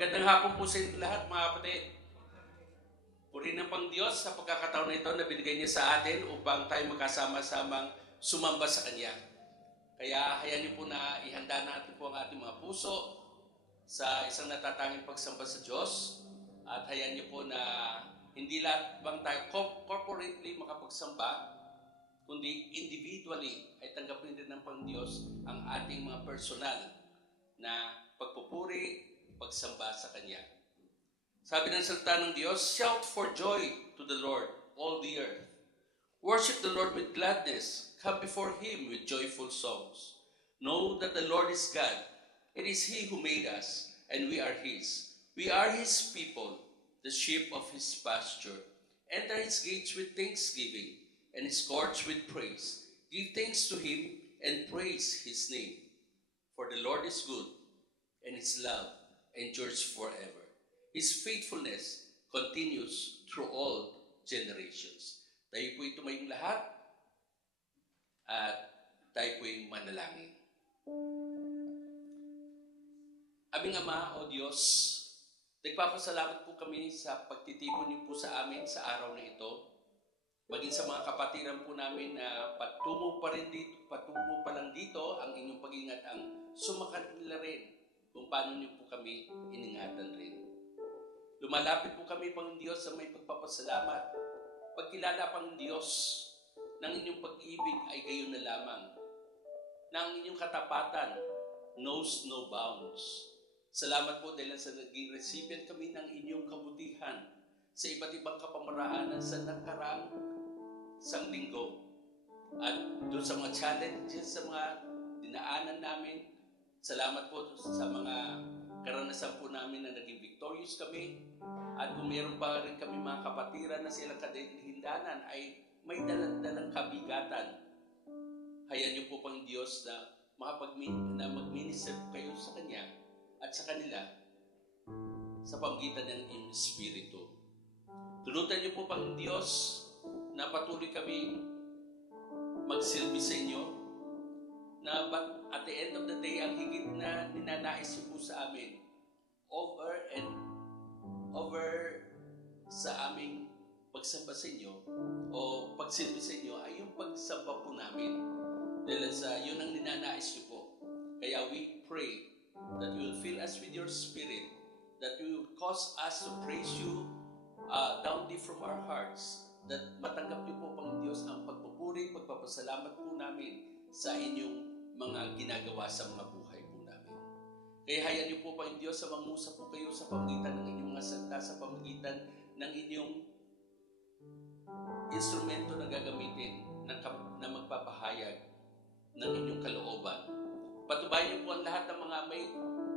Magandang hapon po sa inyo lahat, mga kapatid. Purihin ng Pangdiyos sa pagkakataon na ito na binigay niya sa atin upang tayo magkasama-samang sumamba sa Kanya. Kaya hayaan niyo po na ihanda natin po ang ating mga puso sa isang natatanging pagsamba sa Diyos. At hayaan niyo po na hindi lahat bang tayo corporately makapagsamba, kundi individually ay tanggapin din ng Pangdiyos ang ating mga personal na pagpupuri, pagsamba sa Kanya. Sabi ng salita ng Diyos, shout for joy to the Lord, all the earth. Worship the Lord with gladness. Come before Him with joyful songs. Know that the Lord is God. It is He who made us, and we are His. We are His people, the sheep of His pasture. Enter His gates with thanksgiving, and His courts with praise. Give thanks to Him, and praise His name. For the Lord is good, and His love endures forever. His faithfulness continues through all generations. Tayo po'y tumayong lahat at tayo po'y manalangin. Aming Ama, O Diyos, nagpapasalamat po kami sa pagtitipon niyo po sa amin sa araw na ito. Maging sa mga kapatiran po namin na patungo pa lang dito ang inyong pag-ingat ang sumakat nila rin kung paano niyo po kami iningatan rin. Lumalapit po kami, Panginoon Diyos, sa may pagpapasalamat. Pagkilala, Panginoon Diyos, ng inyong pag-ibig ay gayon na lamang. Na ang inyong katapatan knows no bounds. Salamat po dahil sa naging recipient kami ng inyong kabutihan sa iba't ibang kapamaraanan sa nakaraang isang linggo. At doon sa mga challenges, sa mga dinaanan namin, salamat po sa mga karanasan po namin na naging victorious kami. At kung meron pa rin kami mga kapatiran na silang kadahindanan ay may dalang kabigatan. Hayaan niyo po pang Diyos na mag-minister kayo sa Kanya at sa kanila sa pamagitan ng inyong Espiritu. Tulutan niyo po pang Diyos na patuloy kami magsilbi sa inyo na at the end of the day, ang higit na ninanais niyo po sa amin over and over sa aming pagsamba sa inyo o pagsilbi sa inyo ay yung pagsamba po namin dahil sa yun ang ninanais niyo po. Kaya we pray that you will fill us with your Spirit, that you will cause us to praise you down deep from our hearts, that matanggap niyo po, Panginoon Diyos, ang pagpupuri, pagpapasalamat po namin sa inyong mga ginagawa sa mga buhay po namin. Kaya hayaan niyo po, Panginoon Diyos, sa mangusap po kayo sa pamagitan ng inyong mga salita, sa pamagitan ng inyong instrumento na gagamitin na magpapahayag ng inyong kalooban. Patubayan niyo po ang lahat ng mga may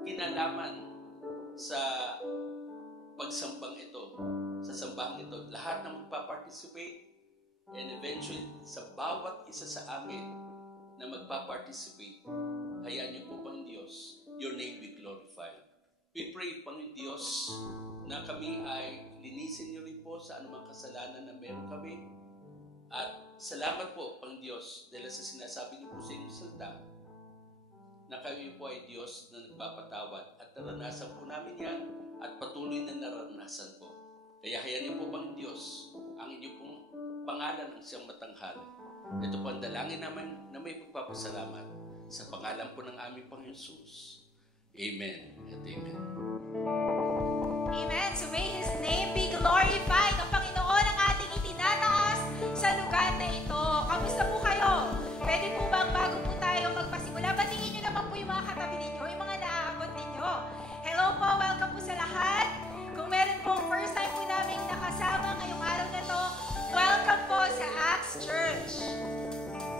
kinalaman sa pagsambang ito, sa sambahang ito. Lahat na magpa-participate and eventually sa bawat isa sa amin na magpa-participate, hayaan niyo po, Panginoon Diyos, your name be glorified. We pray, Panginoon Diyos, na kami ay linisin niyo rin po sa anumang kasalanan na meron kami. At salamat po, Panginoon Diyos, dahil sa sinasabi niyo po sa inyong salita, na kami po ay Diyos na nagpapatawad. At naranasan po namin yan at patuloy na naranasan po. Kaya hayaan niyo po, Panginoon Diyos, ang inyong pong pangalan ang siyang matanghal. Ito po ang dalangin naman na may pagpapasalamat sa pangalan po ng aming Panginoon Jesus. Amen at amen. Amen. So may His name be glorified. Ang Panginoon ang ating itinataas sa lugar na ito. Kamusta po kayo? Pwede po bang bago po tayo magpasimula, batiin niyo naman po yung mga katabi ninyo, yung mga naaabot ninyo. Hello po, welcome po sa lahat. Kung meron pong first time po namin nakasama ngayong araw na to, welcome po sa Acts Church.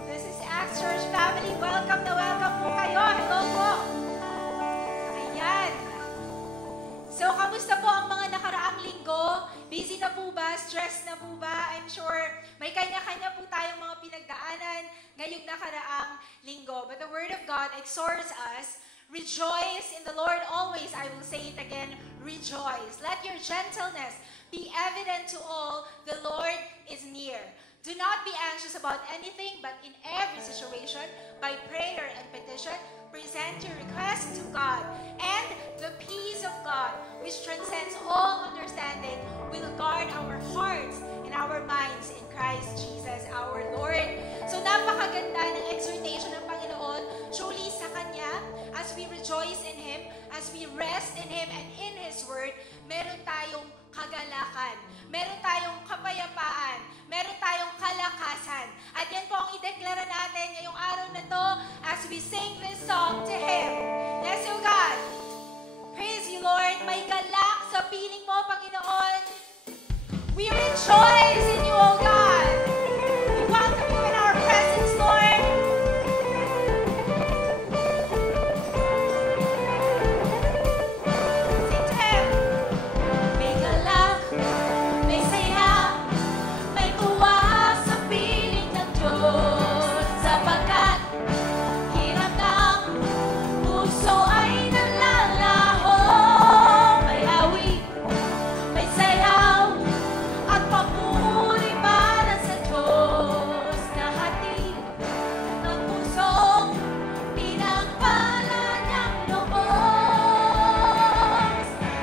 This is Acts Church family. Welcome na welcome po kayo. Hello po. Ayan. So, kamusta po ang mga nakaraang linggo? Busy na po ba? Stress na po ba? I'm sure may kanya-kanya po tayong mga pinagdaanan ngayong nakaraang linggo. But the Word of God exhorts us, rejoice in the Lord always. I will say it again, rejoice. Let your gentleness be evident to all. The Lord is near. Do Do not be anxious about anything, but in every situation, by prayer and petition, present your requests to God. And the peace of God, which transcends all understanding, will guard our hearts and our minds in Christ Jesus our Lord. So napakaganda ng exhortation ng Panginoon. Truly sa Kanya, as we rejoice in Him, as we rest in Him and in His Word, meron tayong kagalakan, meron tayong kapayapaan, meron tayong kalakasan. At yan po ang ideklara natin ngayong araw na to as we sing this song to Him. Yes, O God. Praise you, Lord. May galak sa piling mo, Panginoon. We rejoice in you, O God. We welcome you in our presence, Lord. Sing to Him. May galak, may saya, may tuwa sa piling ng Diyos, sapagkat hirap ng puso ay nalalaho. May awit, may sayaw, at papuri para sa Diyos na hatid ng pusong pinagpala niyang lubos.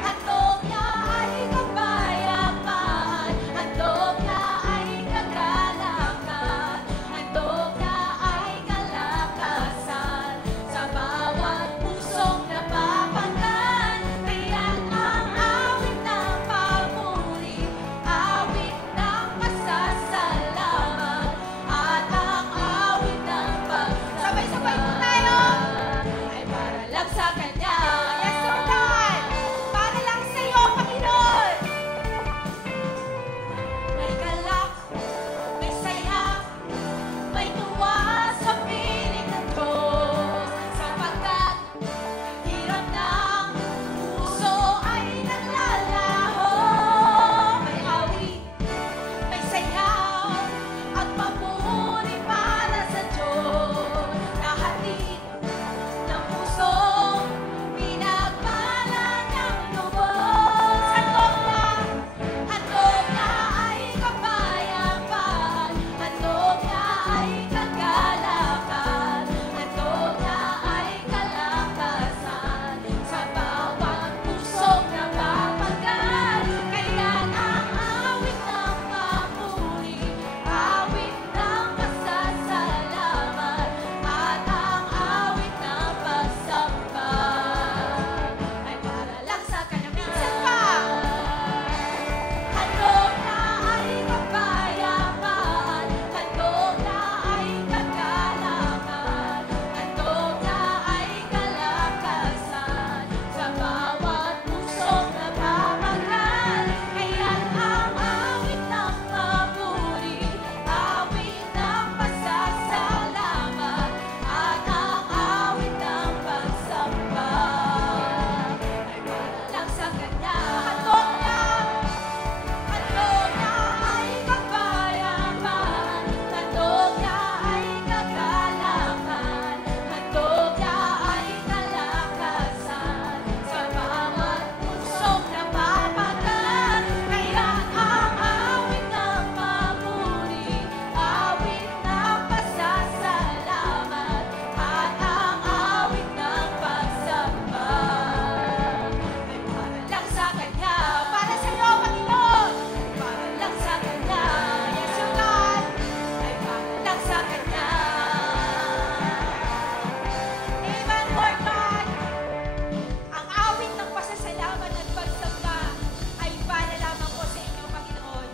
Handog niya ay kapayapaan, handog niya ay kagalakan, handog niya ay kalakasan sa bawat pusong napapagan. Kaya't ang awit ng papuri, awit ng pasasalamat, at ang awit ng sabay-sabay po tayo, ay para lang sa Kanya. Yes, Lord God. Para lang sa iyo, Panginoon. May galak, may saya, may tuwa sa piling ng Diyos, sapagkat hirap ng puso ay nalalaho. May awit, may sayaw, at papuri para sa Diyos na hatid ng pusong pinagpala niyang lubos. Handog niya ay kapayapaan, handog niya ay kagalakan, handog niya ay kalakasan sa bawat pusong napapagan. Kaya't ang awit ng papuri, awit ng pasasalamat, at ang awit ng pagsamba ay para lang sa Kanya. Minsan pa, handog na ay kapayapaan, handog na ay kagalakan, handog na ay kalakasan sa bawat pusong napapagan. Kaya't ang awit ng papuri, awit ng pasasalamat, at ang awit ng pagsamba ay para lang sa Kanya. Handog na ay kapayapaan, handog na ay kagalakan, handog na ay kalakasan sa bawat pusong napapagan. Kaya't ang awit ng papuri, awit ng pasasalamat, at ang awit ng pagsamba ay para lang sa Kanya. Para sa iyo, Panginoon. Para lang sa Kanya. Yes, O God. Ay para lang sa Kanya. Amen, Lord God. Ang awit ng pasasalamat at pagsamba ay para lamang po sa inyo, Panginoon.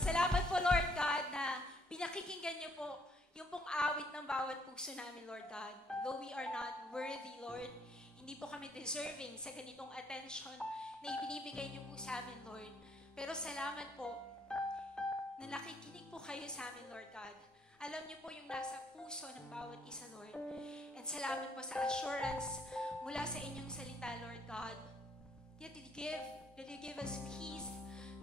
Salamat po, Lord God, na pinakikinggan niyo po yung pong awit ng bawat puso namin, Lord God. Though we are not worthy, Lord, hindi po kami deserving sa ganitong attention na ibinibigay niyo po sa amin, Lord. Pero salamat po na nakikinig po kayo sa amin, Lord God. Alam niyo po yung nasa puso ng bawat isa, Lord. And salamat po sa assurance mula sa inyong salita, Lord God. Yet that you give us peace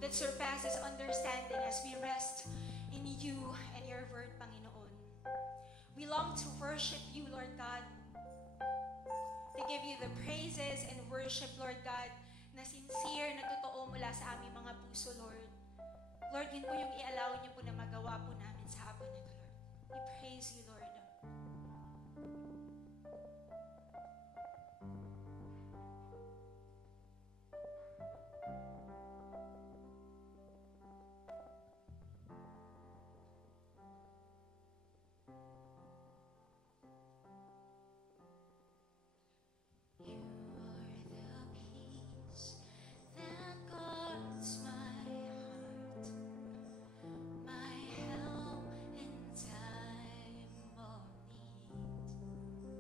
that surpasses understanding as we rest in you and your word, Panginoon. We long to worship you, Lord God. To give you the praises and worship, Lord God, na sincere, na totoo mula sa aming mga puso, Lord. Lord, yun po yung i-allow niyo po na magawa po namin sa hapon na ito, Lord. We praise you, Lord. You are the peace that guards my heart, my help in time of need.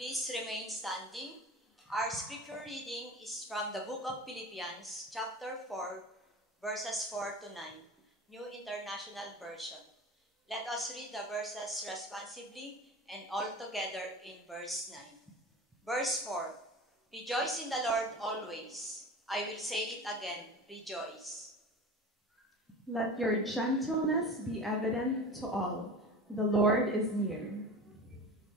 Please remain standing. Our scripture reading is from the book of Philippians, chapter 4, verses 4 to 9, New International Version. Let us read the verses responsively and all together in verse 9. Verse 4, Rejoice in the Lord always. I will say it again, rejoice. Let your gentleness be evident to all. The Lord is near.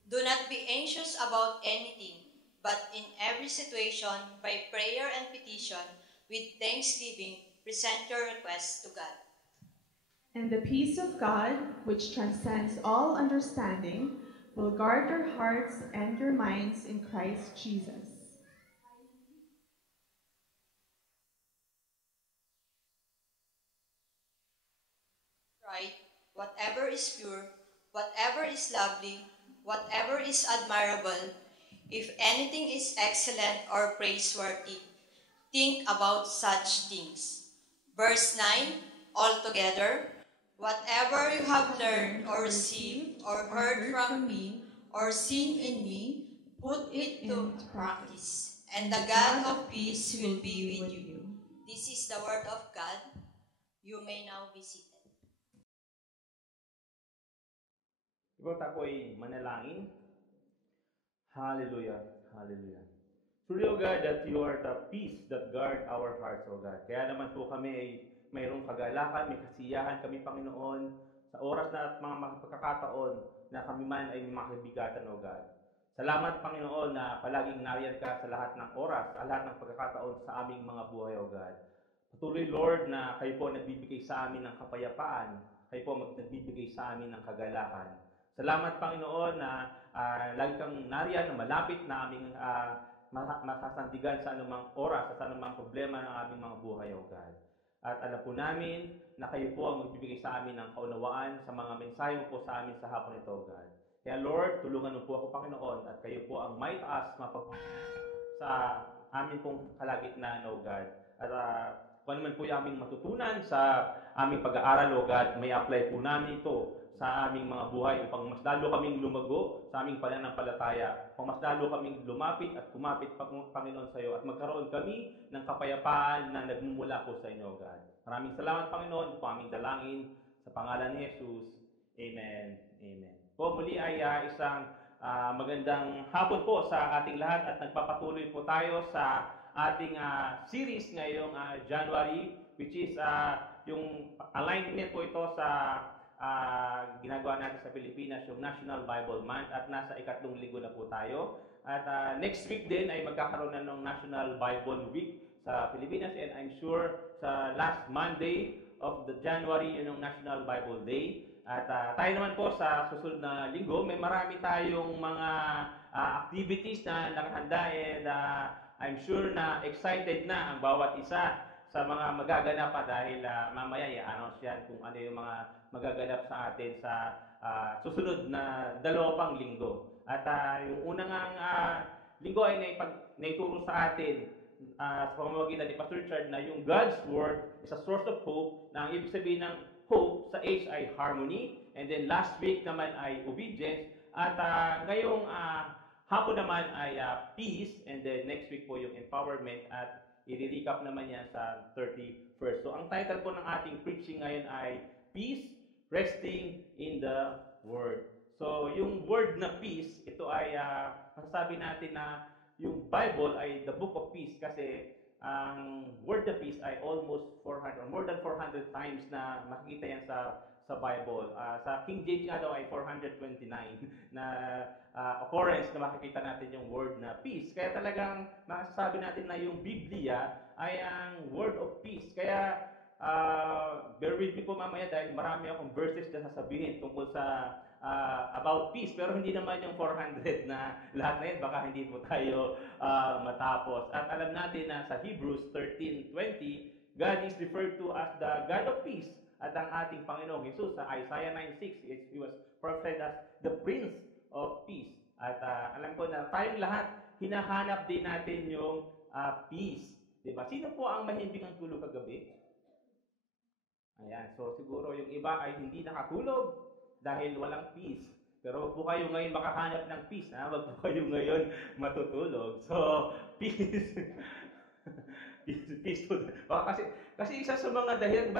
Do not be anxious about anything, but in every situation, by prayer and petition, with thanksgiving, present your requests to God. And the peace of God, which transcends all understanding, will guard your hearts and your minds in Christ Jesus. Right? Whatever is pure, whatever is lovely, whatever is admirable, if anything is excellent or praiseworthy, think about such things. Verse 9, altogether, whatever you have learned or received or heard from me or seen in me, put it to practice, and the God of peace will be with you. This is the word of God. You may now be seated. Siguro tayo ay manalangin. Hallelujah. Hallelujah. Truly, O God, that you are the peace that guard our hearts, O God. Kaya naman po kami ay mayroong kagalakan, may kasiyahan kami, Panginoon, sa oras na at mga pagkakataon na kami man ay may mga kabigatan, O God. Salamat, Panginoon, na palaging nariyan ka sa lahat ng oras, sa lahat ng pagkakataon sa aming mga buhay, O God. Patuloy, Lord, na kayo po nagbibigay sa amin ng kapayapaan, kayo po nagbibigay sa amin ng kagalakan. Salamat, Panginoon, na lagi kang nariyan, na malapit na aming masasandigan sa anumang oras, sa anumang problema ng aming mga buhay, O God. At alam po namin na kayo po ang magbibigay sa amin ng kaunawaan sa mga mensahe mo po sa amin sa hapon ito, God. Kaya Lord, tulungan mo po ako, Panginoon, at kayo po ang may taas sa amin pong kalagitnaan, O God. At kung ano man po yung aming matutunan sa aming pag-aaral, O God, may apply po namin ito sa aming mga buhay upang mas lalo kaming lumago sa aming pananampalataya, upang mas lalo kaming lumapit at kumapit, Panginoon, sa iyo at magkaroon kami ng kapayapaan na nagmumula po sa inyo, God. Maraming salamat, Panginoon. Ito po aming dalangin sa pangalan ni Jesus. Amen. Amen. Po, muli ay isang magandang hapon po sa ating lahat at nagpapatuloy po tayo sa ating series ngayong January, which is yung alignment po ito sa ginagawa natin sa Pilipinas, yung National Bible Month, at nasa ikatlong linggo na po tayo. At next week din ay magkakaroon na ng National Bible Week sa Pilipinas, and I'm sure sa last Monday of the January, yun yung National Bible Day. At tayo naman po sa susunod na linggo, may marami tayong mga activities na nakahanda, and I'm sure na excited na ang bawat isa sa mga magaganap pa dahil mamaya i-announce yan kung ano yung mga magaganap sa atin sa susunod na 2 pang linggo. At yung unang linggo ay naituro sa atin sa pamamagitan ni Pastor Richard na yung God's Word is a source of hope, na ang ibig sabihin ng hope sa H ay harmony, and then last week naman ay obedience, at ngayong hapon naman ay peace, and then next week po yung empowerment, at i-recap naman yan sa 31st. So ang title po ng ating preaching ngayon ay Peace, Resting in the Word. So yung word na peace, ito ay masasabi natin na yung Bible ay the book of peace, kasi ang word na peace ay almost 400 or more than 400 times na makikita yan sa Bible. Sa King James nga daw ay 429 na occurrence na makikita natin yung word na peace. Kaya talagang masasabi natin na yung Biblia ay ang word of peace. Kaya bear with me po mamaya dahil marami akong verses na sasabihin tungkol sa about peace, pero hindi naman yung 400 na lahat na yun, baka hindi po tayo matapos. At alam natin na sa Hebrews 13:20, God is referred to as the God of peace, at ang ating Panginoong Jesus sa Isaiah 9:6, He was prophesied as the Prince of Peace. At alam ko na tayong lahat, hinahanap din natin yung peace. Diba? Sino po ang mahimbing ang tulog kagabi? Ayan, so siguro yung iba ay hindi nakatulog dahil walang peace. Pero wag po kayo ngayon makahanap ng peace, ha? Wag po kayo ngayon matutulog. So, peace. peace to. Kasi isa sa mga dahilan,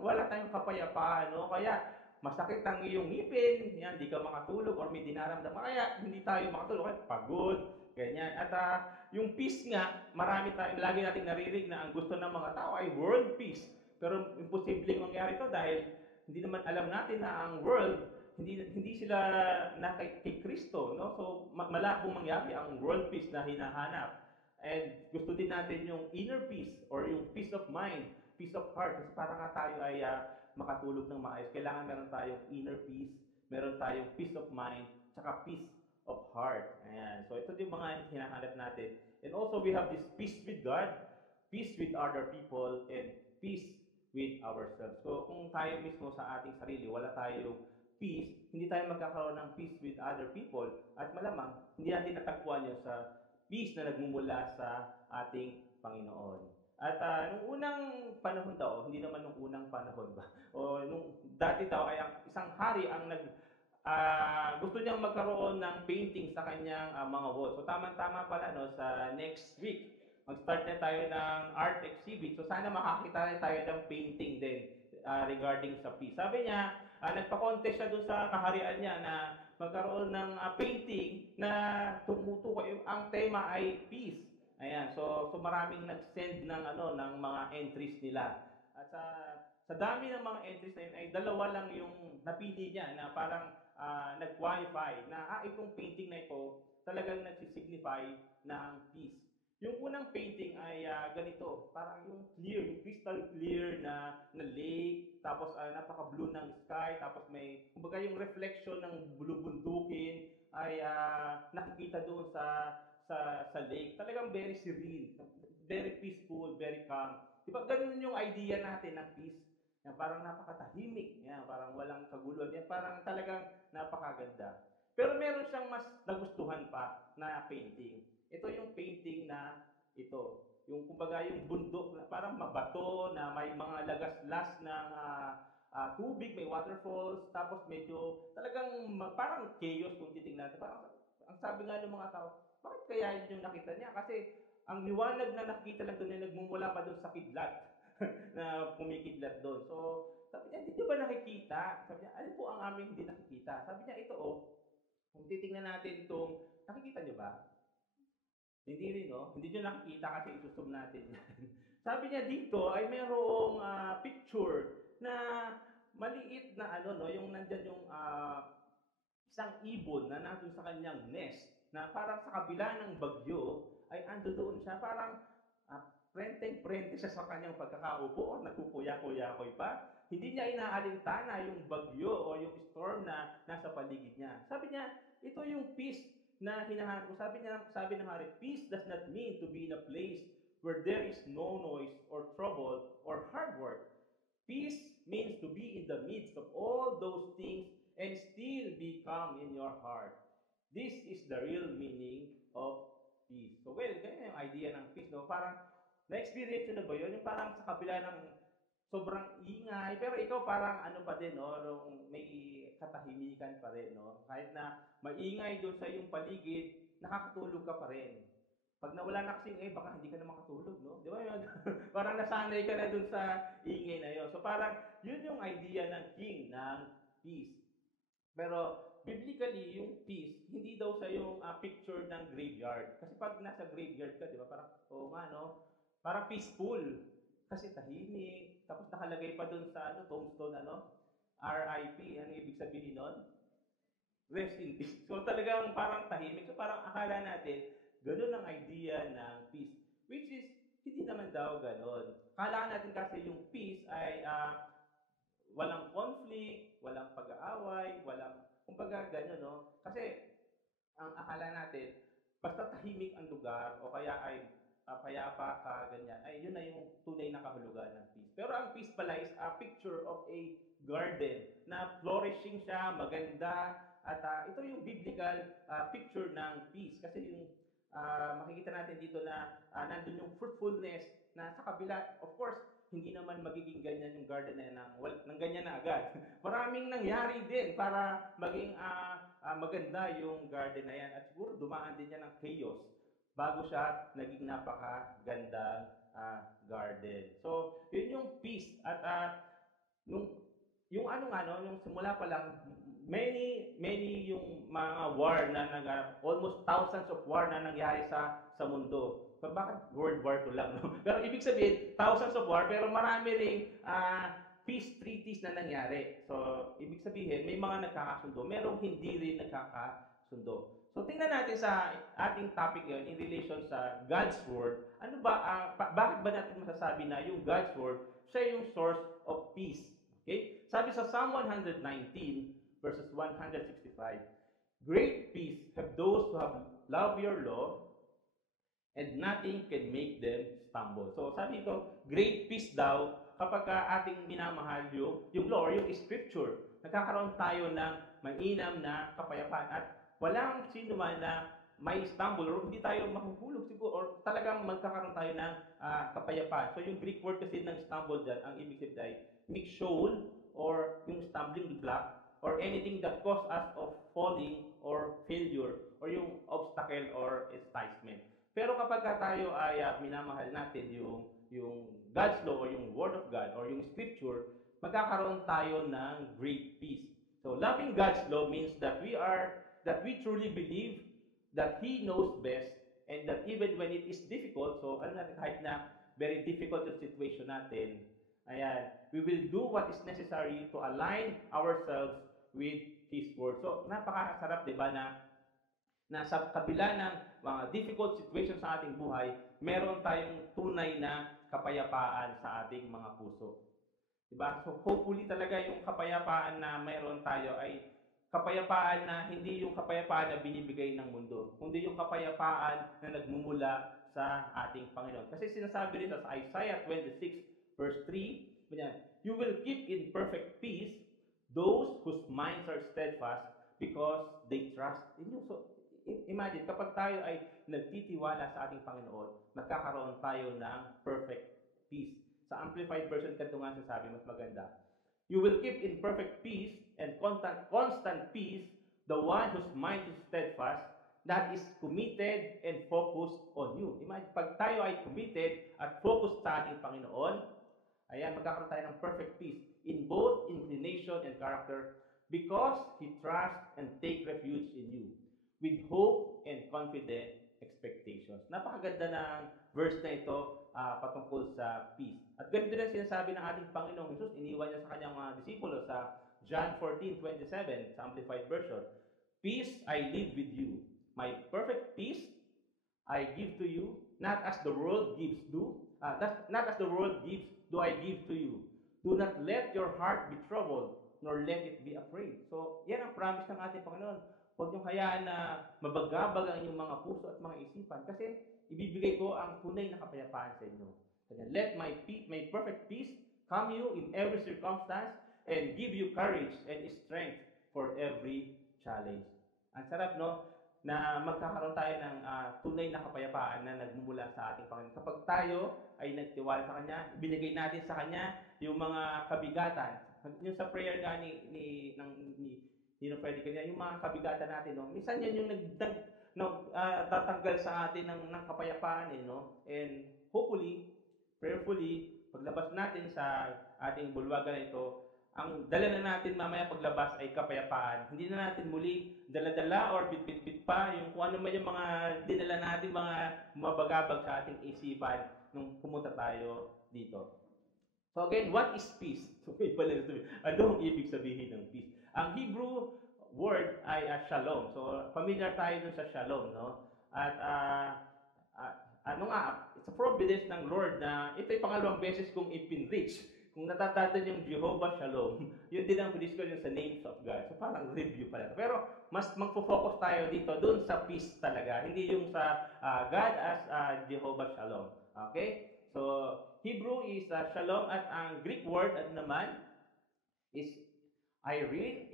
wala tayong kapayapaan, no? Kaya masakit ang iyong ngipin, yan, hindi ka makatulog or may dinaramdaman, kaya hindi tayo makatulog, kaya pagod, ganyan. At yung peace nga, marami tayo, lagi nating naririnig na ang gusto ng mga tao ay world peace. Pero imposibleng mangyari ito dahil hindi naman alam natin na ang world, hindi sila na kay Kristo, no? So malabong mangyari ang world peace na hinahanap. And gusto din natin yung inner peace or yung peace of mind, peace of heart, kasi para nga tayo ay makatulog ng maayos. Kailangan meron tayong inner peace, meron tayong peace of mind, tsaka peace of heart. Ayan. So ito yung mga hinahanap natin. And also we have this peace with God, peace with other people, and peace with ourselves. So kung tayo mismo sa ating sarili, wala tayong peace, hindi tayo magkakaroon ng peace with other people, at malamang hindi natin natagpuan yun sa peace na nagmumula sa ating Panginoon. At nung unang panahon daw, hindi naman nung unang panahon ba, o nung dati daw ay isang hari ang gusto niyang magkaroon ng painting sa kanyang mga walls. So tama-tama pala, no, sa next week mag-start na tayo ng art exhibit. So sana makakita rin tayo ng painting din regarding sa peace. Sabi niya, nagpa-contest siya doon sa kaharian niya na magkaroon ng painting na tumutukoy, ang tema ay peace. Ayan, so maraming nag-send ng ng mga entries nila. At sa dami ng mga entries na yun, ay dalawa lang yung napili niya na parang nag-qualify na itong painting na ito talagang nagsisignify ng peace. Yung unang painting ay ganito, parang yung clear, yung crystal clear na lake, tapos napaka-blue ng sky, tapos may, kumbaga yung reflection ng bulubundukin ay nakikita doon sa lake. Talagang very serene, very peaceful, very calm Di ba ganun yung idea natin ng peace? Yan, parang napakatahimik, yan, parang walang kaguluhan, yan, parang talagang napakaganda. Pero meron siyang mas nagustuhan pa na painting. Ito yung painting na ito. Yung kumbaga yung bundok na parang mabato na may mga lagas-las ng tubig, may waterfalls, tapos medyo talagang parang chaos kung titingnan natin. Parang, ang sabi nga ng mga tao, bakit kaya yun yung nakita niya? Kasi ang liwanag na nakikita lang doon ay nagmumula pa doon sa kidlat na pumikidlat doon. So, sabi niya, hindi niyo ba nakikita? Sabi niya, alin po ang aming hindi nakikita? Sabi niya, ito kung titingnan natin itong, nakikita niyo ba? Hindi rin, no? Hindi niyo nakikita kasi isusum natin yan. Sabi niya dito ay mayroong picture na maliit na ano, no? Yung nandyan yung isang ibon na nandun sa kanyang nest na parang sa kabila ng bagyo ay ando doon siya. Parang prenteng-prente siya sa kanyang pagkakaupo o nagkukuya-kuya-kuy pa. Hindi niya inaalintana yung bagyo o yung storm na nasa paligid niya. Sabi niya, ito yung peace na hinahanap ko. Sabi ng hari, peace does not mean to be in a place where there is no noise or trouble or hard work. Peace means to be in the midst of all those things and still be calm in your heart. This is the real meaning of peace. So, well, ganyan yung idea ng peace, no? Parang, na-experience nyo na ba yun? Yung parang sa kabila ng sobrang ingay, pero ikaw parang ano pa din, no? May katahimikan pa rin, no? Kahit na maingay doon sa iyong paligid, nakakatulog ka pa rin. Pag nawala na kasing baka hindi ka na makatulog, no? Di ba yun? Parang nasanay ka na doon sa ingay na yun. So parang, yun yung idea ng king ng peace. Pero, biblically, yung peace, hindi daw sa yung picture ng graveyard. Kasi pag nasa graveyard ka, di ba? Parang, oo nga, no? Parang peaceful. Kasi tahimik. Tapos nakalagay pa doon sa tombstone, RIP. Ano ibig sabihin nun? Rest in peace. So talagang parang tahimik. So parang akala natin, ganun ang idea ng peace. Which is, hindi naman daw ganun. Akala natin kasi yung peace ay walang conflict, walang pag-aaway, walang, kumbaga ganun, no? Kasi, ang akala natin, basta tahimik ang lugar, o kaya ay payapa ka, ganyan, ay yun na yung tunay na kahulugan ng peace. Pero ang peace pala is a picture of a garden na flourishing siya, maganda, at ito yung biblical picture ng peace. Kasi yung makikita natin dito na nandun yung fruitfulness na sa kabila, of course, hindi naman magiging ganyan yung garden na nang ganyan na agad. Maraming nangyari din para maging maganda yung garden na yan. At siguro dumaan din yan ng chaos bago siya naging napakagandang garden. So, yun yung peace. At yung simula pa lang, many yung mga war na almost thousands of war na nangyari sa mundo. So, bakit World War II lang, no? Pero ibig sabihin, thousands of war, pero marami ring peace treaties na nangyari. So, ibig sabihin, may mga nagkakasundo, merong hindi rin nagkakasundo. So, tingnan natin sa ating topic ngayon in relation sa God's Word. Ano ba, bakit ba natin masasabi na yung God's Word, siya yung source of peace? Okay? Sabi sa Psalm 119, verses 165, great peace have those who have loved your law, and nothing can make them stumble. So, sabi ko, great peace daw kapag ating minamahal yung law or yung scripture. Nagkakaroon tayo ng mainam na kapayapaan at walang sino man na may stumble or hindi tayo mahuhulog siguro or talagang magkakaroon tayo ng kapayapaan. So, yung Greek word kasi ng stumble dyan, ang ibig sabihin ay mikshol or yung stumbling block or anything that cause us of falling or failure or yung obstacle or enticement. Pero kapag tayo ay minamahal natin yung God's law or yung Word of God or yung Scripture, magkakaroon tayo ng great peace. So, loving God's law means that we truly believe that He knows best and that even when it is difficult, so kahit na very difficult yung situation natin, ayan, we will do what is necessary to align ourselves with His Word. So, napakasarap, di ba, na sa kabila ng mga difficult situations sa ating buhay, meron tayong tunay na kapayapaan sa ating mga puso. Diba? So hopefully talaga yung kapayapaan na meron tayo ay kapayapaan na hindi yung kapayapaan na binibigay ng mundo, kundi yung kapayapaan na nagmumula sa sa ating Panginoon. Kasi sinasabi dito sa Isaiah 26 verse 3, ganyan, you will keep in perfect peace those whose minds are steadfast because they trust in you. So, imagine, kapag tayo ay nagtitiwala sa ating Panginoon, magkakaroon tayo ng perfect peace. Sa Amplified Version, kanto nga sasabi, mas maganda. You will keep in perfect peace and constant peace the one whose mind is steadfast, that is committed and focused on you. Imagine, pag tayo ay committed at focused sa ating Panginoon, ayan, magkakaroon tayo ng perfect peace in both inclination and character because He trusts and take refuge in you with hope and confident expectations. Napakaganda ng verse na ito patungkol sa peace. At ganito din sinasabi ng ating Panginoong Jesus, iniwan niya sa kanyang mga disipulo sa John 14:27 sa Amplified Version. Peace I leave with you. My perfect peace I give to you, not as the world gives not as the world gives do I give to you. Do not let your heart be troubled, nor let it be afraid. So, yan ang promise ng ating Panginoon. Huwag niyong hayaan na mabagabag ang inyong mga puso at mga isipan kasi ibibigay ko ang tunay na kapayapaan sa inyo. Let my perfect peace come you in every circumstance and give you courage and strength for every challenge. Ang sarap, no? Na magkakaroon tayo ng tunay na kapayapaan na nagmumula sa ating Panginoon. Kapag tayo ay nagtiwala sa Kanya, binigay natin sa Kanya yung mga kabigatan. Yung sa prayer nga ni Freddy kanina, yung mga kabigatan natin, no? Minsan yan yung tatanggal sa atin ng kapayapaan, no? And hopefully, prayerfully, paglabas natin sa ating bulwagan na ito, ang dala na natin mamaya paglabas ay kapayapaan. Hindi na natin muli dala-dala or bit-bit pa yung kung ano man yung mga dinala natin, mga mabagabag sa ating isipan nung pumunta tayo dito. So again, what is peace? So anong ibig sabihin ng peace? Ang Hebrew word ay shalom. So familiar tayo dun sa shalom, no? At it's a providence ng Lord na ito ay pangalawang beses kong ipinreach. Kung natatatan yung Jehovah Shalom, yun din ang pinis ko yung sa names of God. So parang review pala. Pero mas magpo-focus tayo dito dun sa peace talaga. Hindi yung sa God as Jehovah Shalom. Okay? So Hebrew is Shalom at ang Greek word naman is Irene,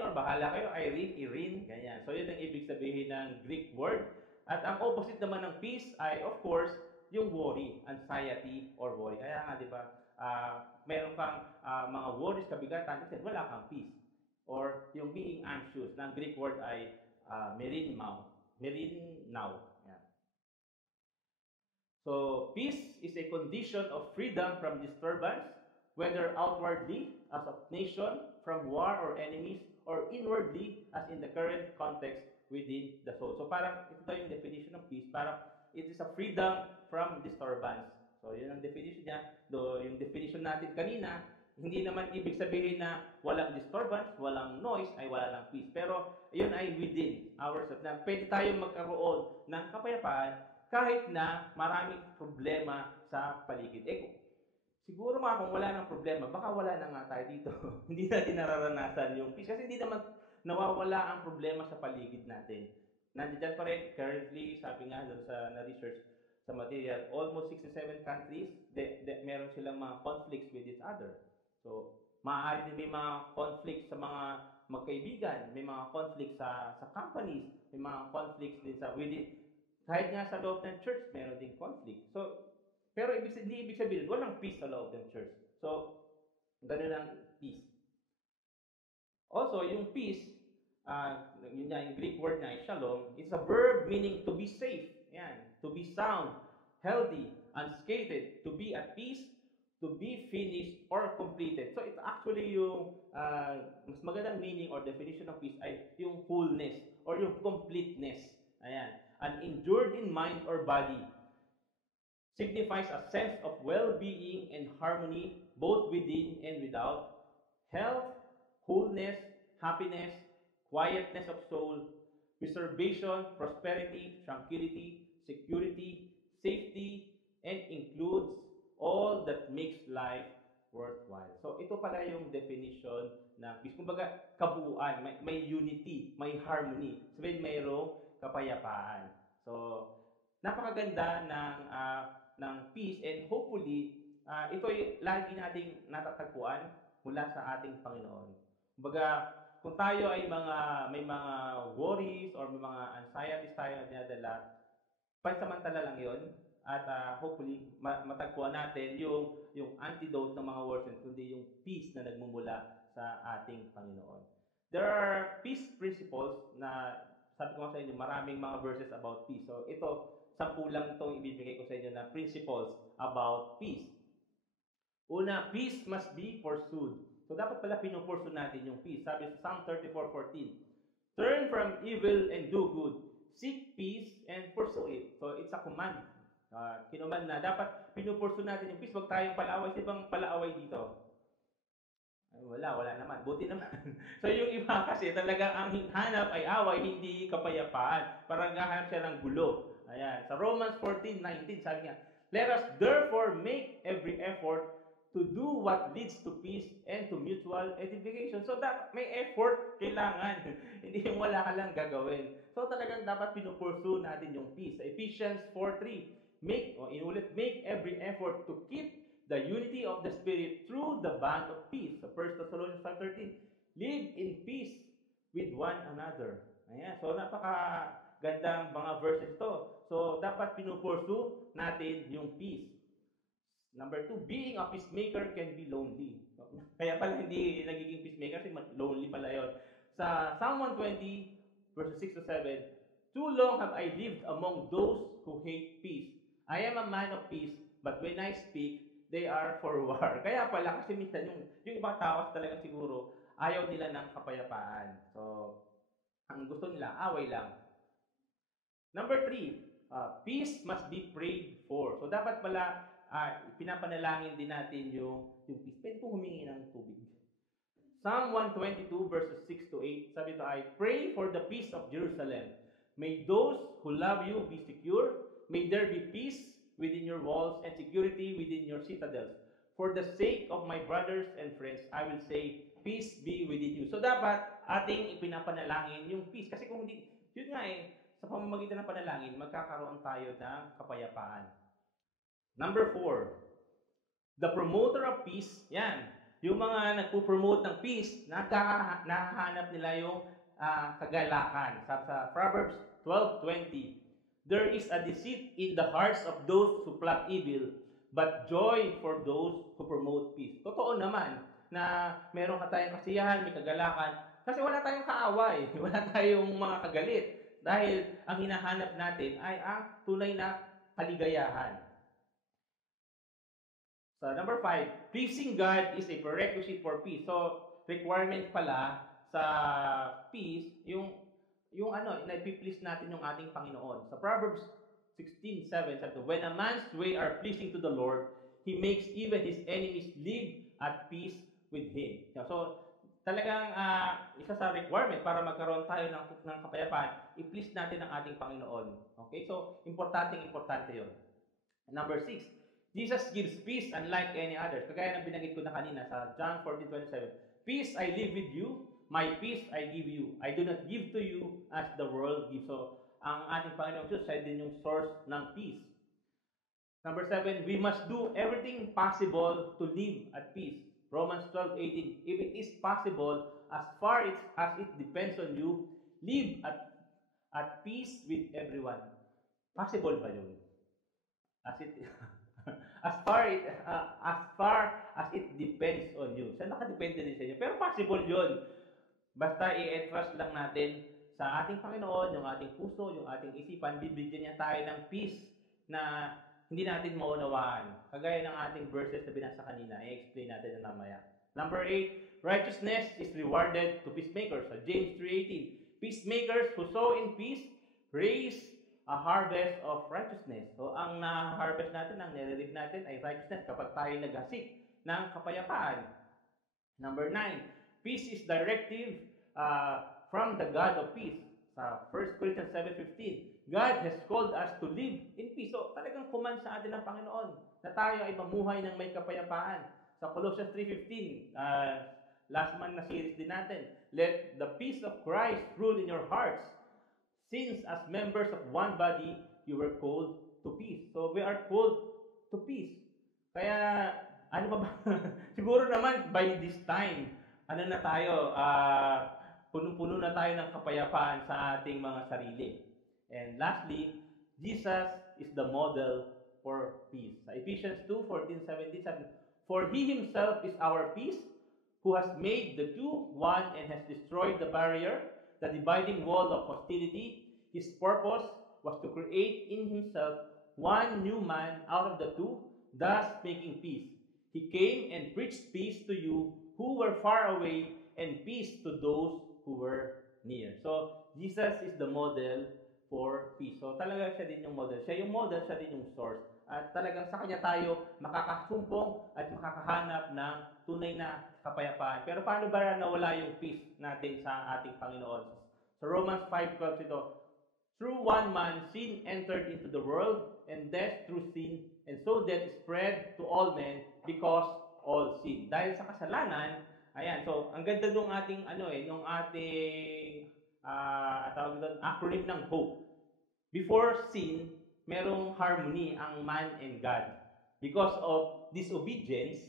or bahala kayo, Irene, ganyan. So yun ang ibig sabihin ng Greek word. At ang opposite naman ng peace ay of course yung worry, anxiety, or worry. Kaya nga, di ba, meron kang mga worries, kabigatan, kasi wala kang peace. Or yung being anxious, na ang Greek word ay merinao. Yeah. So, peace is a condition of freedom from disturbance, whether outwardly, as a nation, from war or enemies, or inwardly, as in the current context within the soul. So, parang ito yung definition of peace. Parang it is a freedom from disturbance. So, yun ang definition niya. Do yung definition natin kanina, hindi naman ibig sabihin na walang disturbance, walang noise, ay wala lang peace. Pero, yun ay within ourselves. Na pwede tayong magkaroon ng kapayapaan kahit na maraming problema sa paligid. Siguro mga kung wala ng problema, baka wala na nga tayo dito. Hindi natin nararanasan yung peace. Kasi hindi naman nawawala ang problema sa paligid natin. Nandiyan pa rin, currently, sabi nga doon sa na-research sa material, almost 67 countries, meron silang mga conflicts with each other. So, maaari din may mga conflicts sa mga magkaibigan, may mga conflicts sa companies, may mga conflicts din sa within, kahit nga sa loob ng church, meron din conflict. So, pero hindi ibig sabihin, walang peace sa loob ng church. So, ganun ang peace. Also, yung peace, yung Greek word na shalom, it's a verb meaning to be safe. Yan. To be sound, healthy, unscathed, to be at peace, to be finished or completed. So it's actually yung mas magandang meaning or definition of peace ay yung wholeness or yung completeness. Ayan. Unendured in mind or body signifies a sense of well-being and harmony both within and without, health, wholeness, happiness, quietness of soul, preservation, prosperity, tranquility, security, safety, and includes all that makes life worthwhile. So, ito pala yung definition ng peace. Kumbaga, kabuuan, may unity, may harmony. Sabihin, mayroong kapayapaan. So, napakaganda ng peace, and hopefully ito'y lagi nating natatagpuan mula sa ating Panginoon. Kumbaga, kung tayo ay may mga worries or may mga anxieties tayo na dinadala, pansamantala lang 'yon, at hopefully matagpuan natin yung antidote ng mga worries, kundi yung peace na nagmumula sa ating Panginoon. There are peace principles na sabi ko sa inyo, maraming mga verses about peace. So ito, 10 lang itong ibibigay ko sa inyo na principles about peace. Una, peace must be pursued. So dapat pala pinupursu natin yung peace. Sabi sa Psalm 34:14, turn from evil and do good. Seek peace and pursue it. So it's a command. Kinuman na dapat pinupursu natin yung peace. Huwag tayong palaaway. Sibang palaaway dito? Ay, wala naman. Buti naman. So yung iba kasi talagang ang hanap ay away, hindi kapayapaan. Parang hahanap siya ng gulo. Ayan. Sa Romans 14:19, sabi niya, let us therefore make every effort to do what leads to peace and to mutual edification. So may effort kailangan. Hindi yung wala ka lang gagawin. So talagang dapat pinupursu natin yung peace. Ephesians 4:3, make every effort to keep the unity of the Spirit through the bond of peace. So 1 Thessalonians 5:13, live in peace with one another. Ayan. So napakagandang mga verses to. So dapat pinupursu natin yung peace. Number 2, being a peacemaker can be lonely. Kaya pala hindi nagiging peacemaker kasi lonely pala yun. Sa Psalm 120, verses 6 to 7, too long have I lived among those who hate peace. I am a man of peace, but when I speak, they are for war. Kaya pala kasi minsan yung ibang tao talaga siguro ayaw nila ng kapayapaan. So, ang gusto nila, away lang. Number 3, peace must be prayed for. So, dapat pala pinapanalangin din natin yung peace. Pwede po humingi ng tubig. Psalm 122 verses 6 to 8, sabi ito ay, pray for the peace of Jerusalem. May those who love you be secure. May there be peace within your walls and security within your citadels. For the sake of my brothers and friends, I will say, peace be within you. So dapat ating ipinapanalangin yung peace. Kasi kung hindi, yun nga sa pamamagitan ng panalangin, magkakaroon tayo ng kapayapaan. Number 4, the promoter of peace, yan. Yung mga nagpo-promote ng peace, nahahanap nila yung kagalakan. Sa Proverbs 12:20, there is a deceit in the hearts of those who plot evil, but joy for those who promote peace. Totoo naman na meron ka tayong kasiyahan, may kagalakan, kasi wala tayong kaaway, wala tayong mga kagalit. Dahil ang hinahanap natin ay ang tunay na kaligayahan. So, number 5, pleasing God is a prerequisite for peace. So, requirement pala sa peace, yung na-please natin yung ating Panginoon. Sa Proverbs 16:7, sabi, when a man's way are pleasing to the Lord, He makes even his enemies live at peace with Him. So, talagang isa sa requirement para magkaroon tayo ng kapayapaan, i-please natin ang ating Panginoon. Okay? So, importante yun. Number 6, Jesus gives peace unlike any others. Kagaya ng binanggit ko na kanina sa John 14:27. Peace I live with you, my peace I give you. I do not give to you as the world gives. So, ang ating Panginoong Diyos ay din yung source ng peace. Number 7, we must do everything possible to live at peace. Romans 12:18. If it is possible, as far as it depends on you, live at peace with everyone. Possible ba yun? As far as it depends on you. So, nakadepende din sa inyo. Pero possible yun. Basta i-entrust lang natin sa ating Panginoon, yung ating puso, yung ating isipan, bibigyan niya tayo ng peace na hindi natin maunawaan. Kagaya ng ating verses na binasa kanina, i-explain natin na mamaya. Number 8, righteousness is rewarded to peacemakers. So, James 3:18, peacemakers who sow in peace raise a harvest of righteousness. So, ang na-harvest natin, ang nire-reap natin ay righteousness kapag tayo naghasik ng kapayapaan. Number 9, peace is directive from the God of peace. Sa 1 Corinthians 7:15, God has called us to live in peace. So, talagang command sa atin ng Panginoon na tayo ay mamuhay ng may kapayapaan. Sa Colossians 3:15, last month na series din natin, let the peace of Christ rule in your hearts. Since as members of one body, you were called to peace. So we are called to peace. Kaya, ano pa ba? Siguro naman by this time, ano na tayo, punong-puno na tayo ng kapayapaan sa ating mga sarili. And lastly, Jesus is the model for peace. Sa Ephesians 2:14-17 sabi, "For He Himself is our peace, who has made the two one and has destroyed the barrier, the dividing wall of hostility. His purpose was to create in Himself one new man out of the two, thus making peace. He came and preached peace to you who were far away and peace to those who were near." So, Jesus is the model for peace. So, talaga siya din yung model. Siya yung model, siya din yung source. At talagang sa Kanya tayo makakasumpong at makakahanap ng tunay na kapayapaan. Pero paano ba nawala yung peace natin sa ating Panginoon? Sa Romans 5:12 ito, "Through one man, sin entered into the world, and death through sin, and so death spread to all men because all sin." Dahil sa kasalanan, ayan, so ang ganda nung ating nung ating tawag doon, acronym ng hope. Before sin, merong harmony ang man and God. Because of disobedience,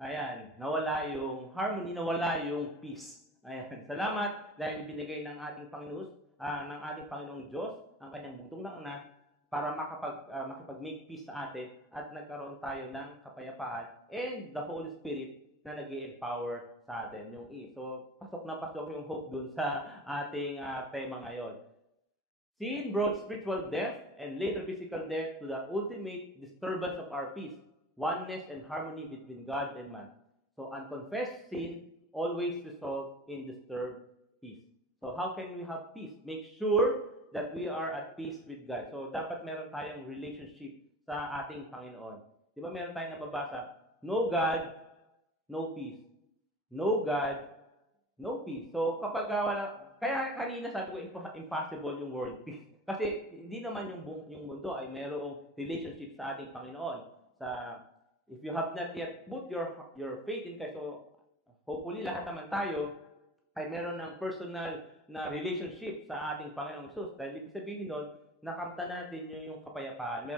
ayan, nawala yung harmony, nawala yung peace. Ayan, salamat dahil binigay ng ating Panginoong Diyos ang kanyang bugtong na anak para makipag-make peace sa atin at nagkaroon tayo ng kapayapaan and the Holy Spirit na nag-i-empower sa atin, yung E. So, pasok na pasok yung hope dun sa ating tema ngayon. Sin brought spiritual death and later physical death to the ultimate disturbance of our peace, oneness and harmony between God and man. So, unconfessed sin always results in disturbed peace. So, how can we have peace? Make sure that we are at peace with God. So, dapat meron tayong relationship sa ating Panginoon. Di ba meron tayong nababasa? No God, no peace. No God, no peace. So, kapag kaya kanina sabi ko, impossible yung world peace. Kasi hindi naman yung mundo ay mayroong relationship sa ating Panginoon. If you have not yet put your faith in Christ, so hopefully lahat naman tayo ay meron ng personal na relationship sa ating Panginoong Jesus. Dahil ibig sabihin nun, nakamta natin yung kapayapaan.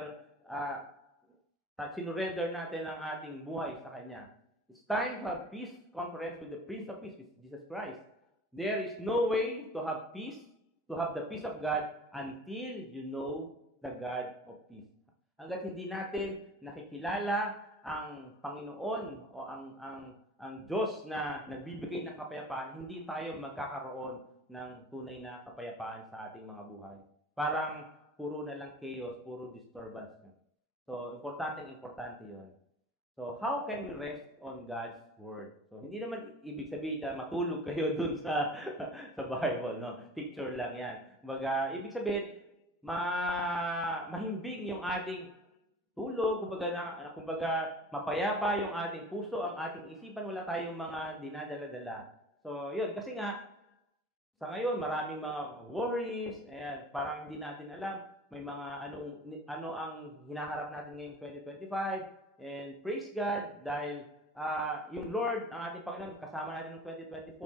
Sinurrender natin ang ating buhay sa Kanya. It's time to have peace conference with the Prince of Peace, with Jesus Christ. There is no way to have peace, to have the peace of God, until you know the God of peace. Hanggat hindi natin nakikilala ang Panginoon o ang Diyos na nagbibigay ng kapayapaan, hindi tayo magkakaroon ng tunay na kapayapaan sa ating mga buhay. Parang puro na lang chaos, puro disturbance na. So, importante yun. So, how can we rest on God's Word? So, hindi naman ibig sabihin na matulog kayo dun sa Bible, no? Picture lang yan. Kumbaga, ibig sabihin, mahimbing yung ating tulog, kumbaga mapayapa yung ating puso, ang ating isipan, wala tayong mga dinadala-dala. So, yun. Kasi nga, sa ngayon, maraming mga worries, ayan, parang hindi natin alam, may mga ano ang hinaharap natin ngayong 2025, and praise God, dahil yung Lord, ang ating Panginoon, kasama natin noong 2024,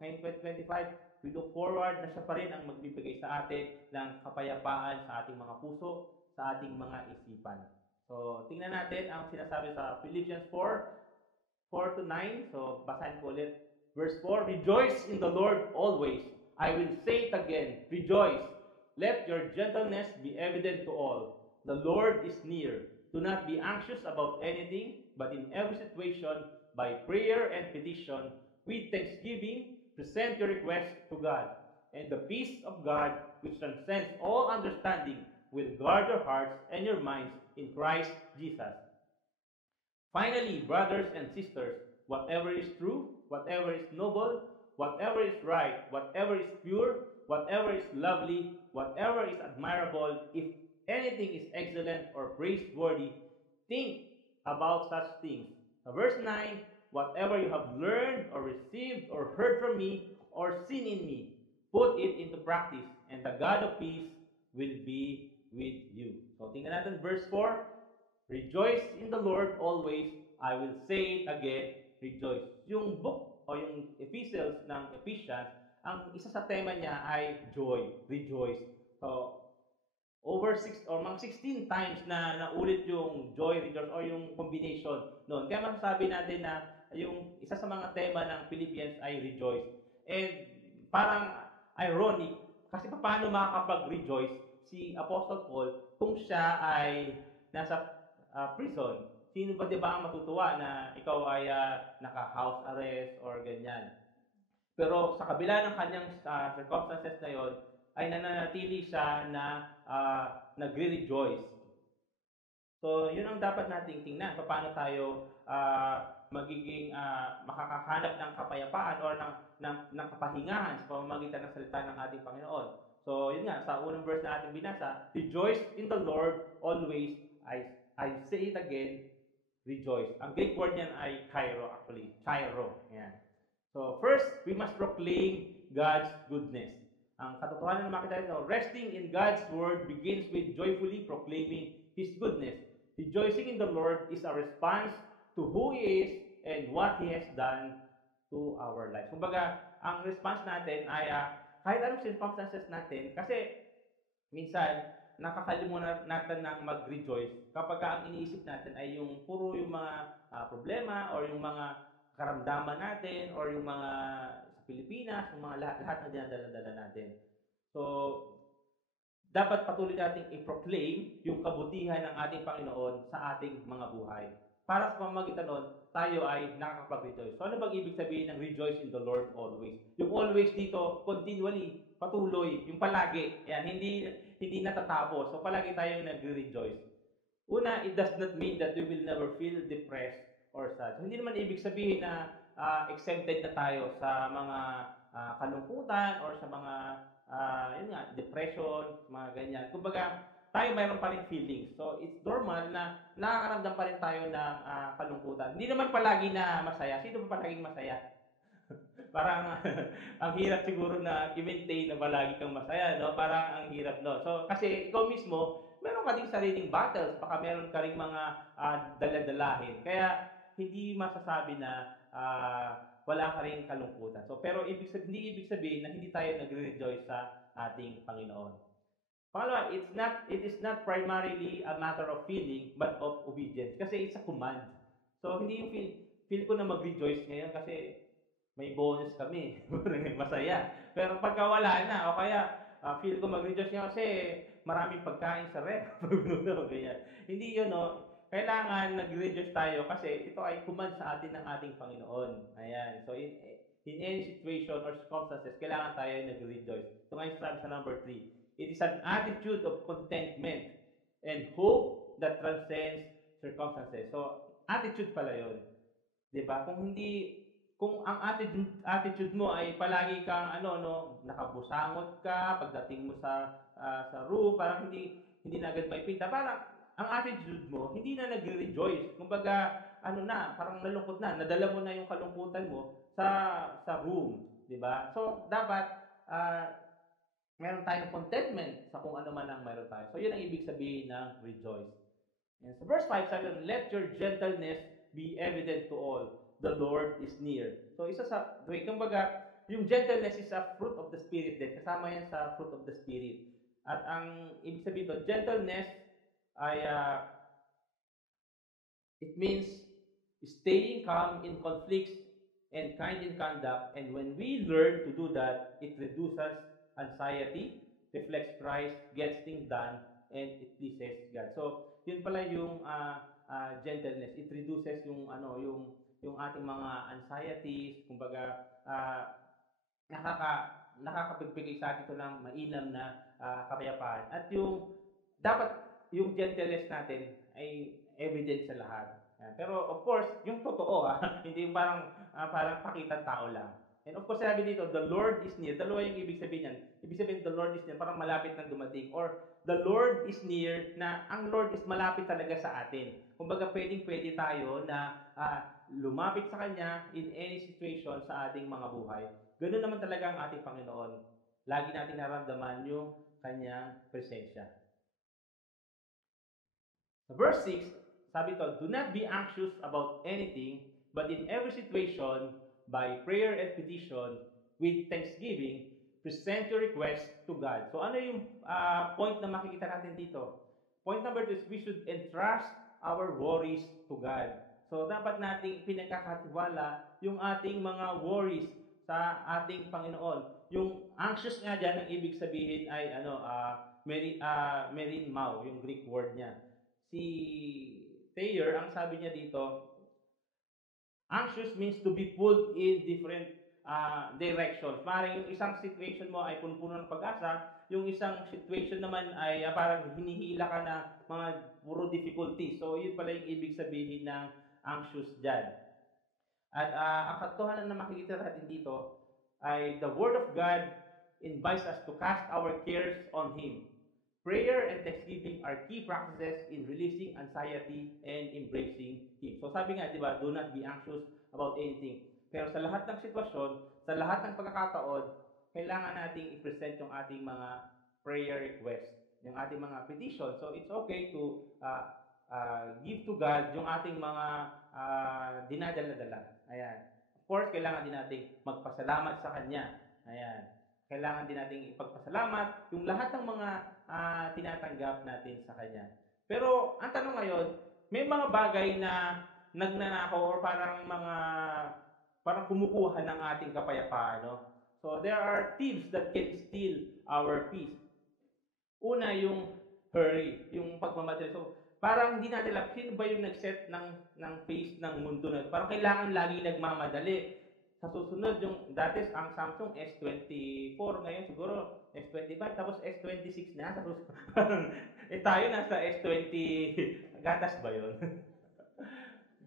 ngayong 2025, we look forward na siya pa rin ang magbibigay sa atin ng kapayapaan sa ating mga puso, sa ating mga isipan. So, tingnan natin ang sinasabi sa Philippians 4:4-9. So, basahin ko ulit. Verse 4, "Rejoice in the Lord always. I will say it again, rejoice. Let your gentleness be evident to all. The Lord is near. Do not be anxious about anything, but in every situation, by prayer and petition, with thanksgiving, present your requests to God. And the peace of God, which transcends all understanding, will guard your hearts and your minds in Christ Jesus. Finally, brothers and sisters, whatever is true, whatever is noble, whatever is right, whatever is pure, whatever is lovely, whatever is admirable, if anything is excellent or praiseworthy, think about such things." Verse 9, "Whatever you have learned or received or heard from me or seen in me, put it into practice, and the God of peace will be with you." So, tingnan natin verse 4. "Rejoice in the Lord always. I will say it again, rejoice." Yung book o yung epistles ng Ephesians, ang isa sa tema niya ay joy, rejoice. So, over 6 or mga 16 times na naulit yung joy, rejoice, o yung combination noon. Kaya masasabi natin na yung isa sa mga tema ng Philippians ay rejoice. And parang ironic, kasi paano makakapag-rejoice si Apostle Paul kung siya ay nasa prison? Sino ba 'di ba ang matutuwa na ikaw ay naka-house arrest or ganyan? Pero sa kabila ng kanyang circumstances na yon, ay nananatili siya na nagre-rejoice. So, yun ang dapat nating tingnan. Paano tayo magiging makakahanap ng kapayapaan or ng kapahingahan sa pamamagitan ng salita ng ating Panginoon. So, yun nga, sa unang verse na ating binasa, rejoice in the Lord always. I say it again, rejoice. Ang Greek word niyan ay kairo actually. Kairo. Yan. So, first, we must proclaim God's goodness. Ang katotohanan na makita nito, resting in God's word begins with joyfully proclaiming His goodness. Rejoicing in the Lord is a response to who He is and what He has done to our lives. Kumbaga, ang response natin ay kahit anong circumstances natin, kasi minsan, nakakalimutan natin ng mag-rejoice kapag ang iniisip natin ay yung puro yung mga problema or yung mga karamdaman natin or yung mga sa Pilipinas, yung mga lahat na dinadala-dala natin. So, dapat patuloy nating i-proclaim yung kabutihan ng ating Panginoon sa ating mga buhay. Para sa pamamagitan nun, tayo ay nakakapag-rejoice. So, ano bang ibig sabihin ng rejoice in the Lord always? Yung always dito, continually, patuloy, yung palagi. Yan, hindi natatapos. So, palagi tayong nagre-rejoice. Una, it does not mean that we will never feel depressed or sad. So, hindi naman ibig sabihin na exempted na tayo sa mga kalungkutan or sa mga yun nga, depression, mga ganyan. Kumbaga, tayo mayroon pa rin feelings. So, it's normal na nakakaramdam pa rin tayo ng kalungkutan. Hindi naman palagi na masaya. Sino pa palaging masaya? Parang ang hirap siguro na i-maintain na palagi kang masaya, no? Parang ang hirap, no? So, kasi ikaw mismo, meron ka ding sariling battles. Baka meron ka rin mga daladalahin. Kaya, hindi masasabi na wala ka rin kalungkutan. So, pero hindi ibig sabihin na hindi tayo nagre-rejoice sa ating Panginoon. Pangalawa, it is not primarily a matter of feeling, but of obedience. Kasi it's a command. So, hindi yung feel ko na mag-rejoice ngayon kasi may bonus kami. Masaya. Pero pagka wala na, o kaya feel ko mag-rejoice ngayon kasi maraming pagkain sa ref. Hindi yun, no? Kailangan nag-rejoice tayo kasi ito ay command sa atin ng ating Panginoon. Ayan. So, in any situation or circumstances, kailangan tayo ay nag-rejoice. So, ngayon sabi sa number 3, it is an attitude of contentment and hope that transcends circumstances. So, attitude pala yun. Diba? Kung ang attitude mo ay palagi kang nakabusangot ka, pagdating mo sa room, parang hindi na agad maipinta, parang ang attitude mo, hindi na nagre-rejoice. Kumbaga, parang nalungkot na, nadala mo na yung kalungkutan mo sa room, di ba? So, dapat meron tayong contentment sa kung ano man ang meron tayo. So, yun ang ibig sabihin ng rejoice. And sa verse 5, sabi, let your gentleness be evident to all. The Lord is near. So, kumbaga, yung gentleness is a fruit of the Spirit din. Kasama yan sa fruit of the Spirit. At ang ibig sabihin doon, gentleness ay it means staying calm in conflicts and kind in conduct. And when we learn to do that, it reduces anxiety, reflects Christ, gets things done, and it pleases God. So, yun pala yung gentleness. It reduces yung ating mga anxieties, kumbaga nakakapagbigay sa atin ito ng mainam na kapayapaan. At dapat yung gentleness natin ay evident sa lahat. Pero of course, yung totoo, hindi yung parang pakitang tao lang. And of course, sabi dito, the Lord is near. Dalawa yung ibig sabihin yan. Ibig sabihin, the Lord is near, parang malapit na dumating. Or the Lord is near, na ang Lord is malapit talaga sa atin. Kumbaga, pwede tayo na lumapit sa Kanya in any situation sa ating mga buhay. Ganun naman talaga ang ating Panginoon. Lagi natin naramdaman yung Kanyang presensya. Verse 6, sabi ito, do not be anxious about anything, but in every situation, by prayer and petition, with thanksgiving, present your request to God. So ano yung point na makikita natin dito? Point number 2 is we should entrust our worries to God. So dapat nating pinagkakatiwala yung ating mga worries sa ating Panginoon. Yung anxious nga dyan, ang ibig sabihin ay merin mau, yung Greek word niya. Si Thayer, ang sabi niya dito, anxious means to be pulled in different directions. Maaaring yung isang situation mo ay puno ng pag-asa, yung isang situation naman ay parang hinihila ka na mga puro difficulties. So, yun pala yung ibig sabihin ng anxious dyan. At ang katotohanan na makikita natin dito ay the Word of God invites us to cast our cares on Him. Prayer and thanksgiving are key practices in releasing anxiety and embracing Him. So sabi nga, di ba, do not be anxious about anything. Pero sa lahat ng sitwasyon, sa lahat ng pagkakataon, kailangan nating i-present yung ating mga prayer requests, yung ating mga petition. So it's okay to give to God yung ating mga dinadala-dala. Ayan. Of course, kailangan din nating magpasalamat sa Kanya. Ayan. Kailangan din nating ipagpasalamat yung lahat ng mga tinatanggap natin sa Kanya. Pero ang tanong ngayon, may mga bagay na nagnanakaw or parang kumukuha ng ating kapayapaan, no? So there are thieves that can steal our peace. Una, yung hurry, yung pagmamadali. So parang hindi natin alam, sino ba yung nag-set ng pace ng mundo na? Parang kailangan lagi nagmamadali. Sa susunod, yung dati ang Samsung S24, ngayon siguro S25, tapos S26 na. Sa susunod, tayo nasa S20, gatas ba yun?